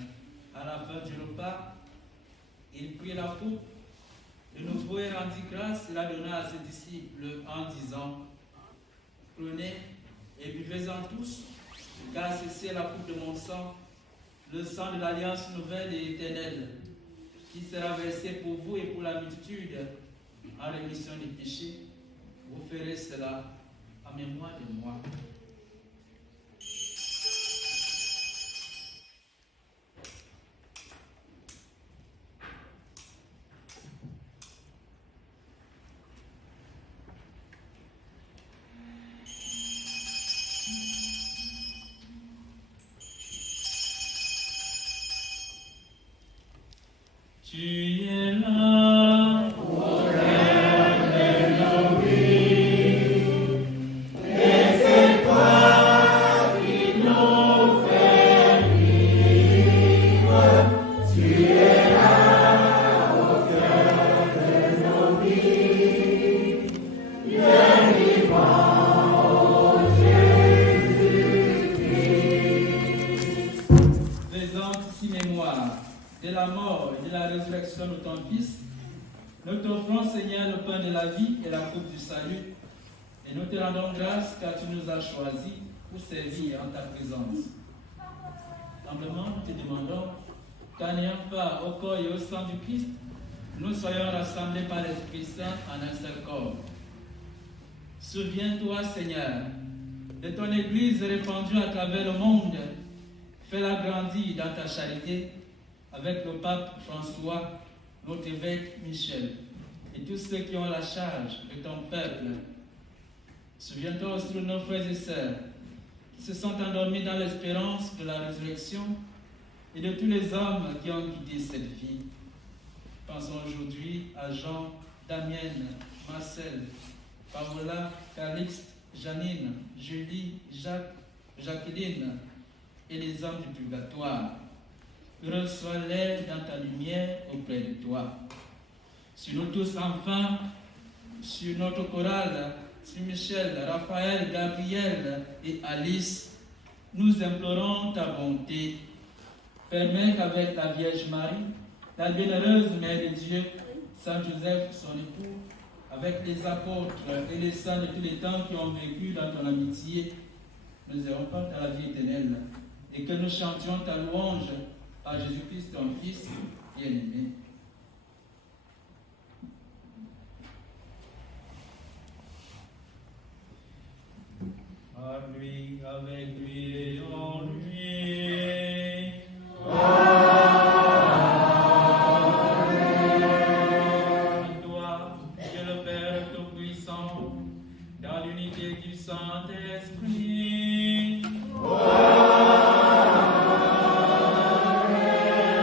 à la fin du repas, il prit la coupe, de nouveau il rendit grâce et la donna à ses disciples en disant: Prenez et buvez-en tous, car ceci est la coupe de mon sang, le sang de l'alliance nouvelle et éternelle, qui sera versé pour vous et pour la multitude en rémission des péchés. Vous ferez cela en mémoire de moi. Tu es là, Au cœur de nos vies, et c'est toi qui nous fais vivre. Tu es là au cœur de nos vies, bien vivant, ô Jésus-Christ. faisant ici mémoire de la mort et de la résurrection de ton Fils, nous t'offrons, Seigneur, le pain de la vie et la coupe du salut, et nous te rendons grâce car tu nous as choisis pour servir en ta présence. Humblement, nous te demandons qu'en n'ayant pas au corps et au sang du Christ, nous soyons rassemblés par l'Esprit Saint en un seul corps. Souviens-toi, Seigneur, de ton Église répandue à travers le monde. Fais-la grandir dans ta charité avec le pape François, notre évêque Michel et tous ceux qui ont la charge de ton peuple. Souviens-toi aussi de nos frères et sœurs qui se sont endormis dans l'espérance de la résurrection et de tous les hommes qui ont quitté cette vie. Pensons aujourd'hui à Jean, Damien, Marcel, Paola, Calixte, Janine, Julie, Jacques, Jacqueline et les hommes du purgatoire. Reçois-les dans ta lumière auprès de toi. Sur nous tous enfin, sur notre chorale, sur Michel, Raphaël, Gabriel et Alice, nous implorons ta bonté. Permets qu'avec la Vierge Marie, la bienheureuse Mère de Dieu, Saint Joseph, son époux, avec les apôtres et les saints de tous les temps qui ont vécu dans ton amitié, nous ayons part à la vie éternelle et que nous chantions ta louange par Jésus-Christ, ton Fils bien-aimé. À lui, avec lui et en lui. À toi, Dieu le Père Tout-Puissant, dans l'unité du Saint-Esprit.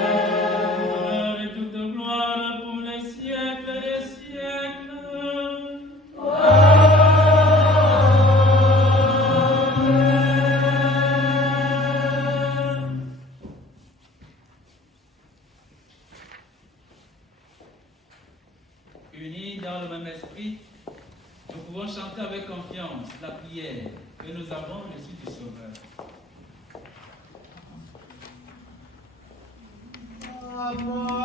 Honneur et toute gloire pour les siècles des siècles. Unis dans le même esprit, nous pouvons chanter avec confiance la prière que nous avons reçue du Sauveur. Amen.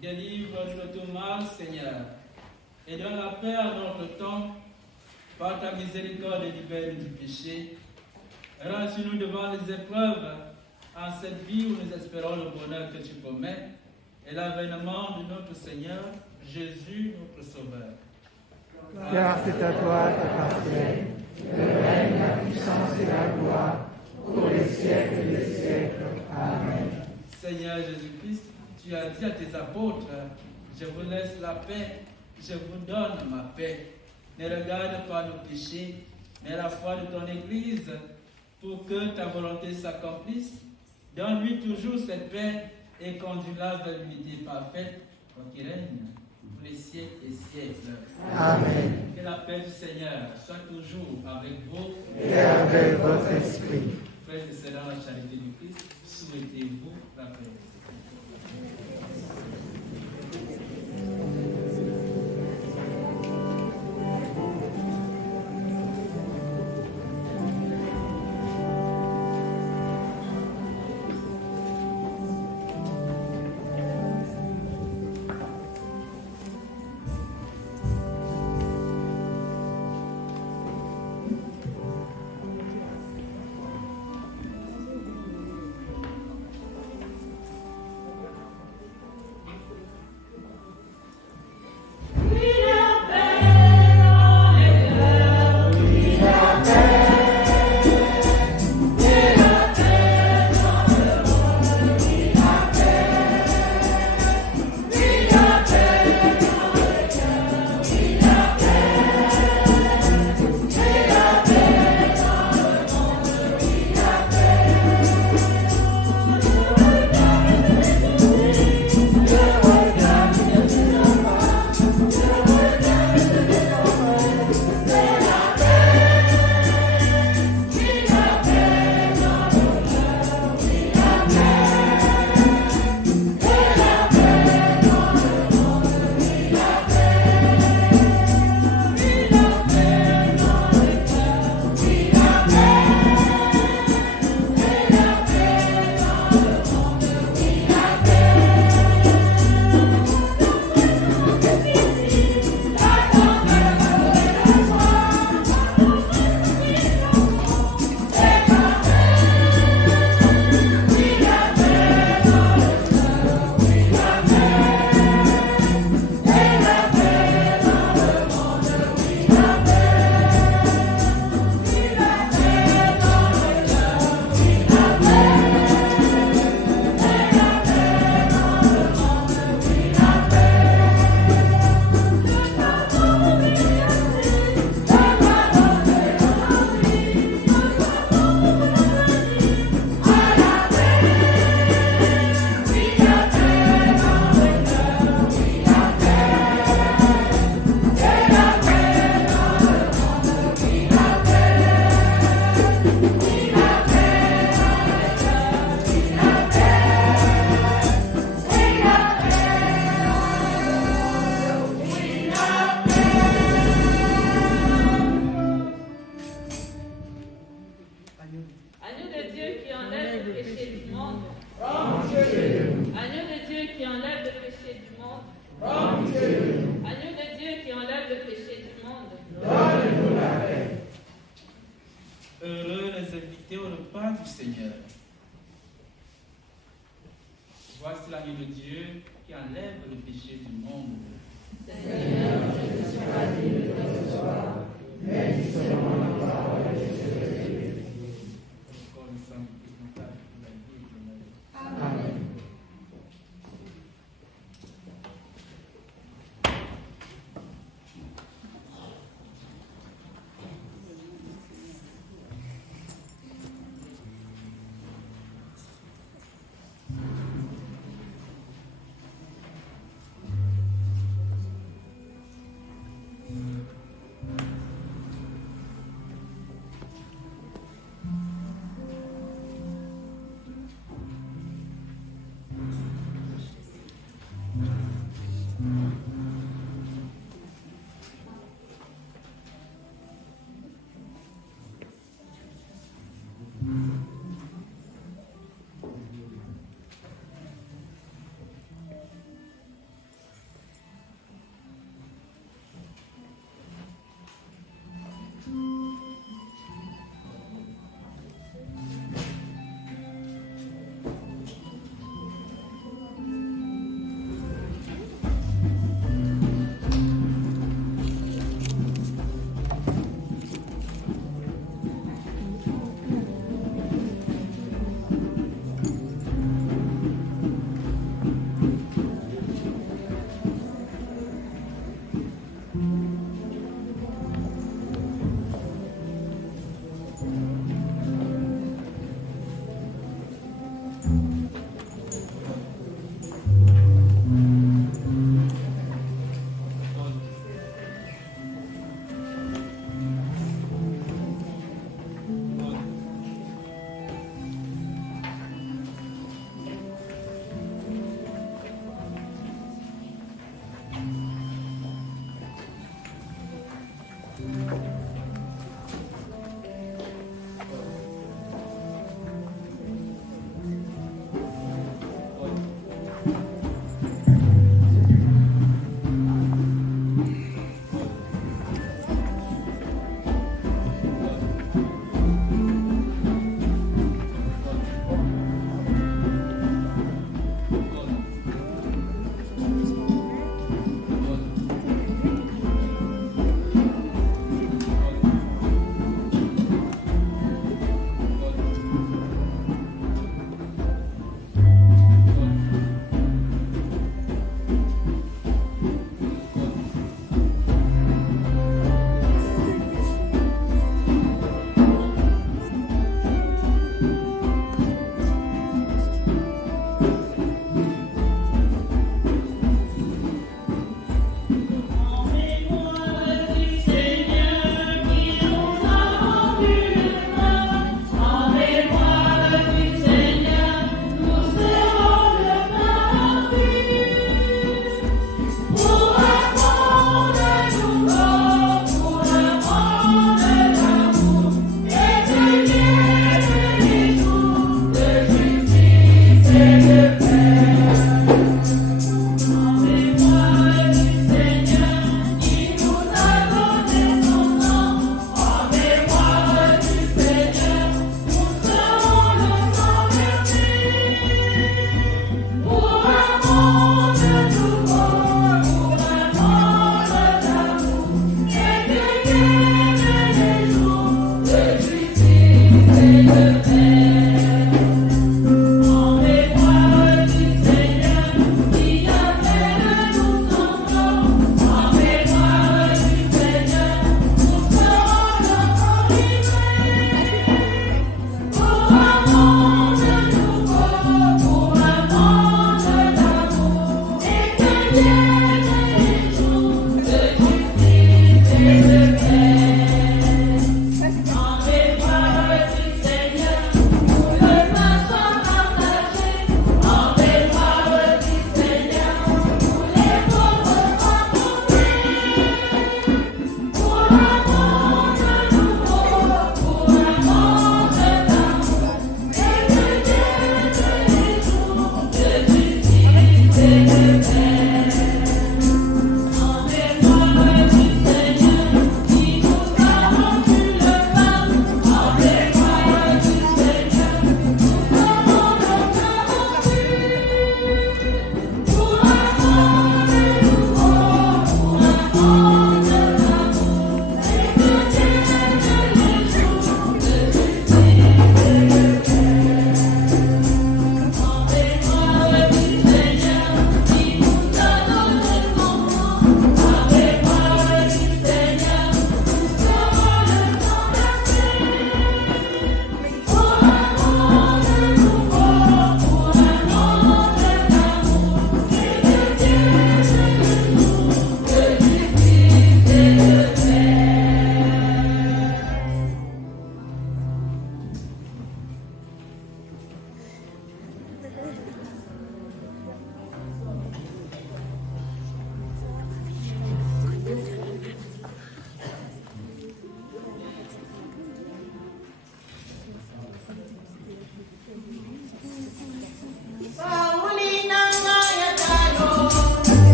Délivre-nous de tout mal, Seigneur, et donne la paix à notre temps. Par ta miséricorde, libère-nous du péché. Rassure-nous devant les épreuves, en cette vie où nous espérons le bonheur que tu promets et l'avènement de notre Seigneur, Jésus, notre Sauveur. Car c'est à toi qu'appartiennent le règne, la puissance et la gloire pour les siècles des siècles. Amen. Seigneur Jésus-Christ, tu as dit à tes apôtres, je vous laisse la paix, je vous donne ma paix. Ne regarde pas nos péchés, mais la foi de ton Église, pour que ta volonté s'accomplisse. Donne-lui toujours cette paix et conduis-la vers l'unité parfaite, toi qui règne pour les siècles et siècles. Amen. Que la paix du Seigneur soit toujours avec vous Et avec votre esprit. Frères et sœurs dans la charité du Christ, souhaitez-vous la paix. Voici l'agneau de Dieu qui enlève le péché du monde. Seigneur, je ne suis pas digne de te recevoir, mais dis seulement la parole et je serai guéri. Amen.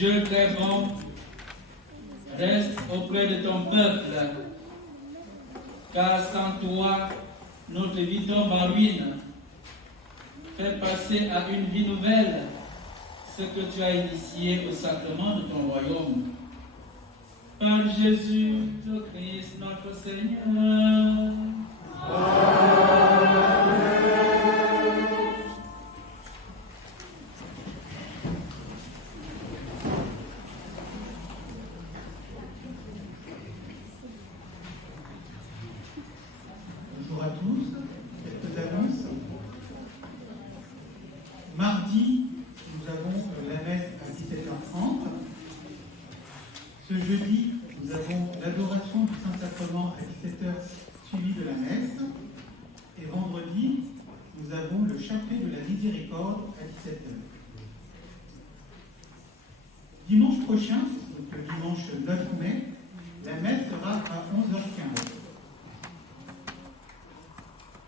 Dieu très bon, reste auprès de ton peuple, car sans toi, notre vie tombe en ruine. Fais passer à une vie nouvelle ce que tu as initié au sacrement de ton royaume. Par Jésus le Christ, notre Seigneur. Bonjour à tous. Quelques annonces. Mardi, nous avons la messe à 17h30. Ce jeudi, nous avons l'adoration du Saint-Sacrement à 17h suivie de la messe. Et vendredi, nous avons le chapelet de la miséricorde à 17h. Dimanche prochain, donc le dimanche 9 mai, la messe sera à 11h15.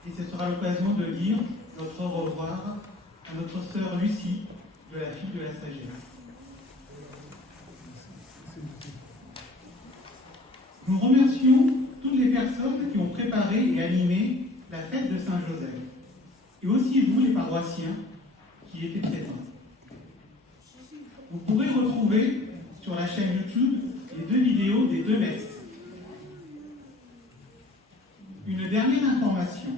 Et ce sera l'occasion de lire notre au revoir à notre sœur Lucie, de la fille de la sagesse. Nous remercions toutes les personnes qui ont préparé et animé la fête de Saint-Joseph, et aussi vous, les paroissiens, qui étaient présents. Vous pourrez retrouver sur la chaîne YouTube les 2 vidéos des 2 messes. Une dernière information.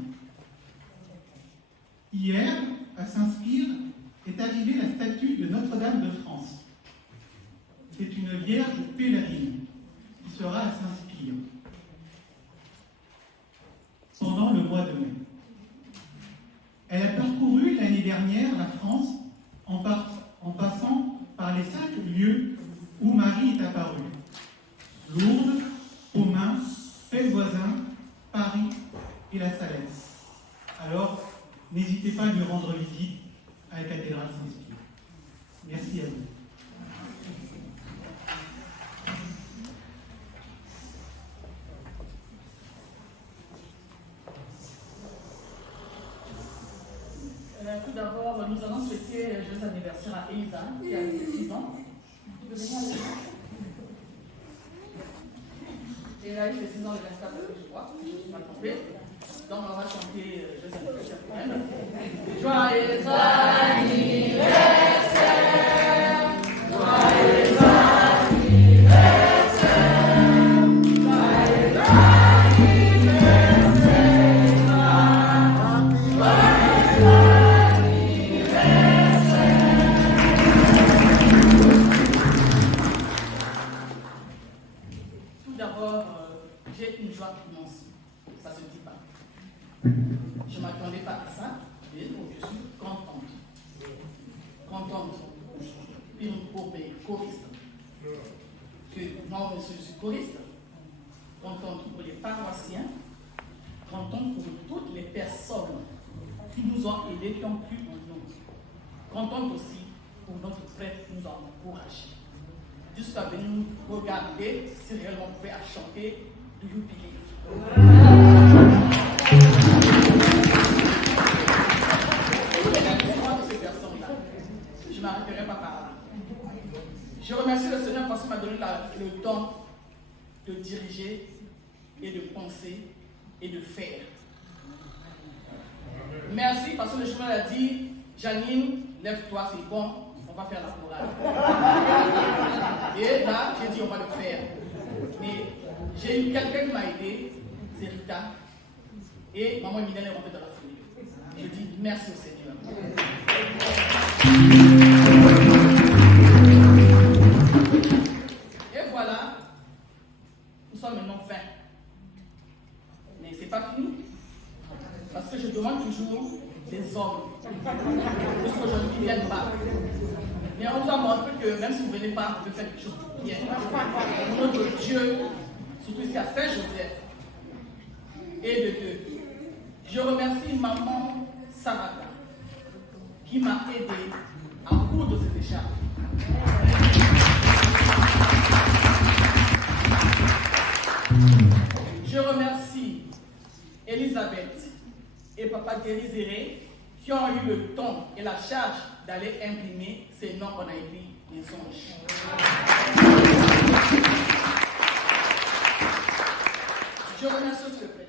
Hier, à Saint-Spire, est arrivée la statue de Notre-Dame de France. C'est une vierge pèlerine qui sera à Saint-Spire pendant le mois de mai. Elle a parcouru l'année dernière la France en passant par les 5 lieux où Marie est apparue. Lourdes, Commun, Pelvoisin, Paris et la Salette. Alors, n'hésitez pas à lui rendre visite à la cathédrale Saint-Spire. Merci à vous. Tout d'abord, nous allons souhaiter joyeux anniversaire à Elisa, qui a 6 ans. Tu peux venir avec moi? Et elle a eu ses 6 ans le 24 avril, je crois, si je ne suis pas trompée. Donc on va chanter joyeux anniversaire pour elle. Joyeux anniversaire, joyeux je ne m'attendais pas à ça, mais donc je suis contente. Contente pour mes choristes. Non, je suis choriste. Contente pour les paroissiens. Contente pour toutes les personnes qui nous ont aidés, qui ont cru en nous. Contente aussi pour notre prêtre qui nous a encouragés. Jusqu'à venir nous regarder si réellement on pouvait chanter du jubilé. Je ne m'arrêterai pas par là. Je remercie le Seigneur parce qu'il m'a donné le temps de diriger et de penser et de faire. Merci parce que le chemin a dit, Janine, lève-toi, c'est bon, on va faire la chorale. Et là, j'ai dit, on va le faire. Mais j'ai eu quelqu'un qui m'a aidé, c'est Rita. Et maman Emilienne est rentrée dans la foulée. Je dis merci au Seigneur. Et voilà, nous sommes maintenant 20. Mais ce n'est pas fini. Parce que je demande toujours des hommes. Parce qu'aujourd'hui, ils ne viennent pas. Mais on doit montrer que même si vous ne venez pas, vous pouvez faire quelque chose de bien. Notre Dieu, surtout ici à Saint-Joseph, et de Dieu. Je remercie maman Sarada qui m'a aidé à coudre cette écharpe. Je remercie Elisabeth et papa Délizéré qui ont eu le temps et la charge d'aller imprimer ces noms qu'on a écrits les anges. Je remercie s'il te plaît.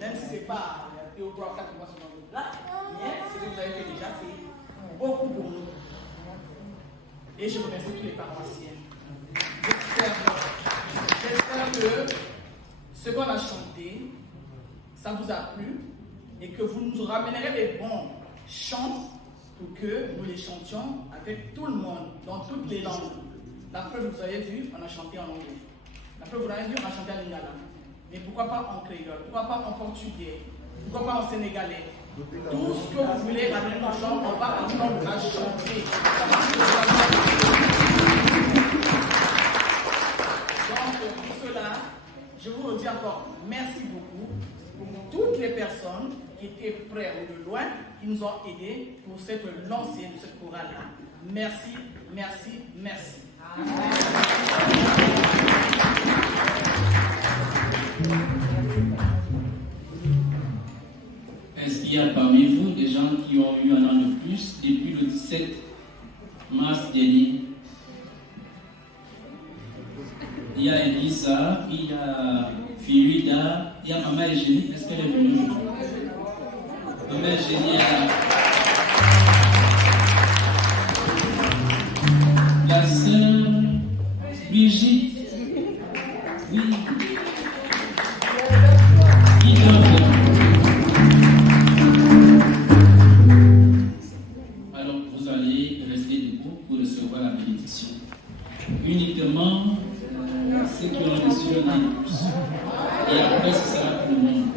Même si ce n'est pas le Théo 4 mois sur le plat, mais ce que vous avez fait déjà, c'est beaucoup pour nous. Et je remercie tous les paroissiens. J'espère que ce qu'on a chanté, ça vous a plu et que vous nous ramènerez les bons chants pour que nous les chantions avec tout le monde, dans toutes les langues. La preuve, vous avez vu, on a chanté en anglais. La preuve, vous avez vu, on a chanté en lingala. Mais pourquoi pas en créole? Pourquoi pas en portugais? Pourquoi pas en sénégalais? Tout ce que vous voulez ramener nos chants, on va apprendre à chanter. Donc, pour cela, je vous redis encore merci beaucoup pour toutes les personnes qui étaient près ou de loin, qui nous ont aidés pour cette lancée de cette chorale-là. Merci, merci, merci. Est-ce qu'il y a parmi vous des gens qui ont eu un an de plus depuis le 17 mars dernier? Il y a Elisa, il y a Filuida, il y a Maman Eugénie. Est-ce qu'elle est venue aujourd'hui? Maman Eugénie la sœur Brigitte. Oui. Qui d'autre? Alors vous allez rester debout pour recevoir la bénédiction. Uniquement ceux qui ont reçu le plus. Et après ce sera pour le monde.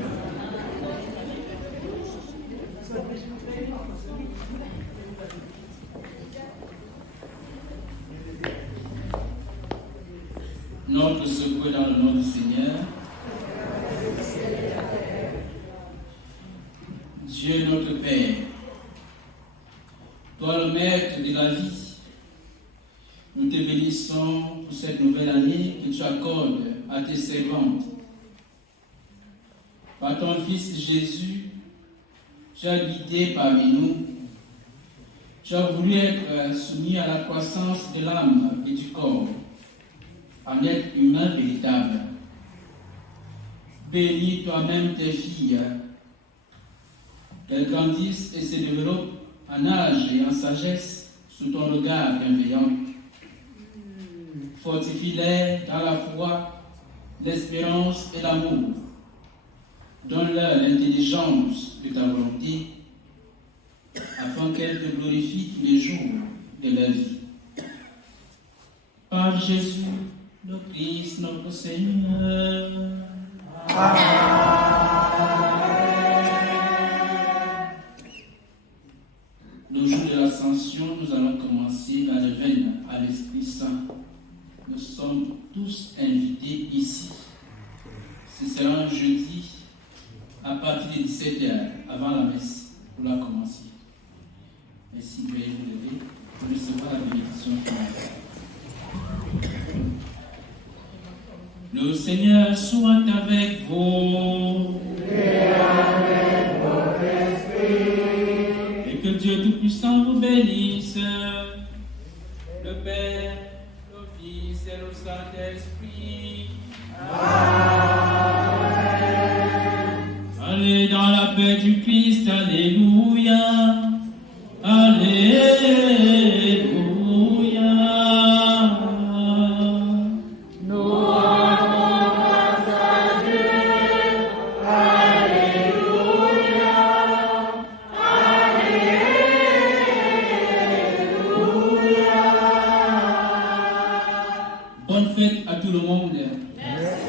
Notre secours dans le nom du Seigneur. Dieu notre Père, toi le maître de la vie, nous te bénissons pour cette nouvelle année que tu accordes à tes servantes. Par ton Fils Jésus, tu as guidé parmi nous. Tu as voulu être soumis à la croissance de l'âme et du corps, en être humain véritable. Bénis toi-même tes filles, qu'elles grandissent et se développent en âge et en sagesse sous ton regard bienveillant. Fortifie-les dans la foi, l'espérance et l'amour. Donne-leur l'intelligence de ta volonté, afin qu'elles te glorifient tous les jours de leur vie. Par Jésus, le Christ, notre Seigneur. Le jour de l'Ascension, nous allons commencer la réveille à l'Esprit Saint. Nous sommes tous invités ici. Ce sera un jeudi à partir de 17h, avant la messe, pour la commencer. Merci, veuillez vous lever pour recevoir la bénédiction finale. Le Seigneur soit avec vous. Et avec votre esprit. Et que Dieu Tout-Puissant vous bénisse, le Père, le Fils et le Saint-Esprit. Amen. Allez dans la paix du Christ, alléluia. Alléluia. Nous rendons grâce à Dieu. Alléluia. Alléluia. Bonne fête à tout le monde. Merci.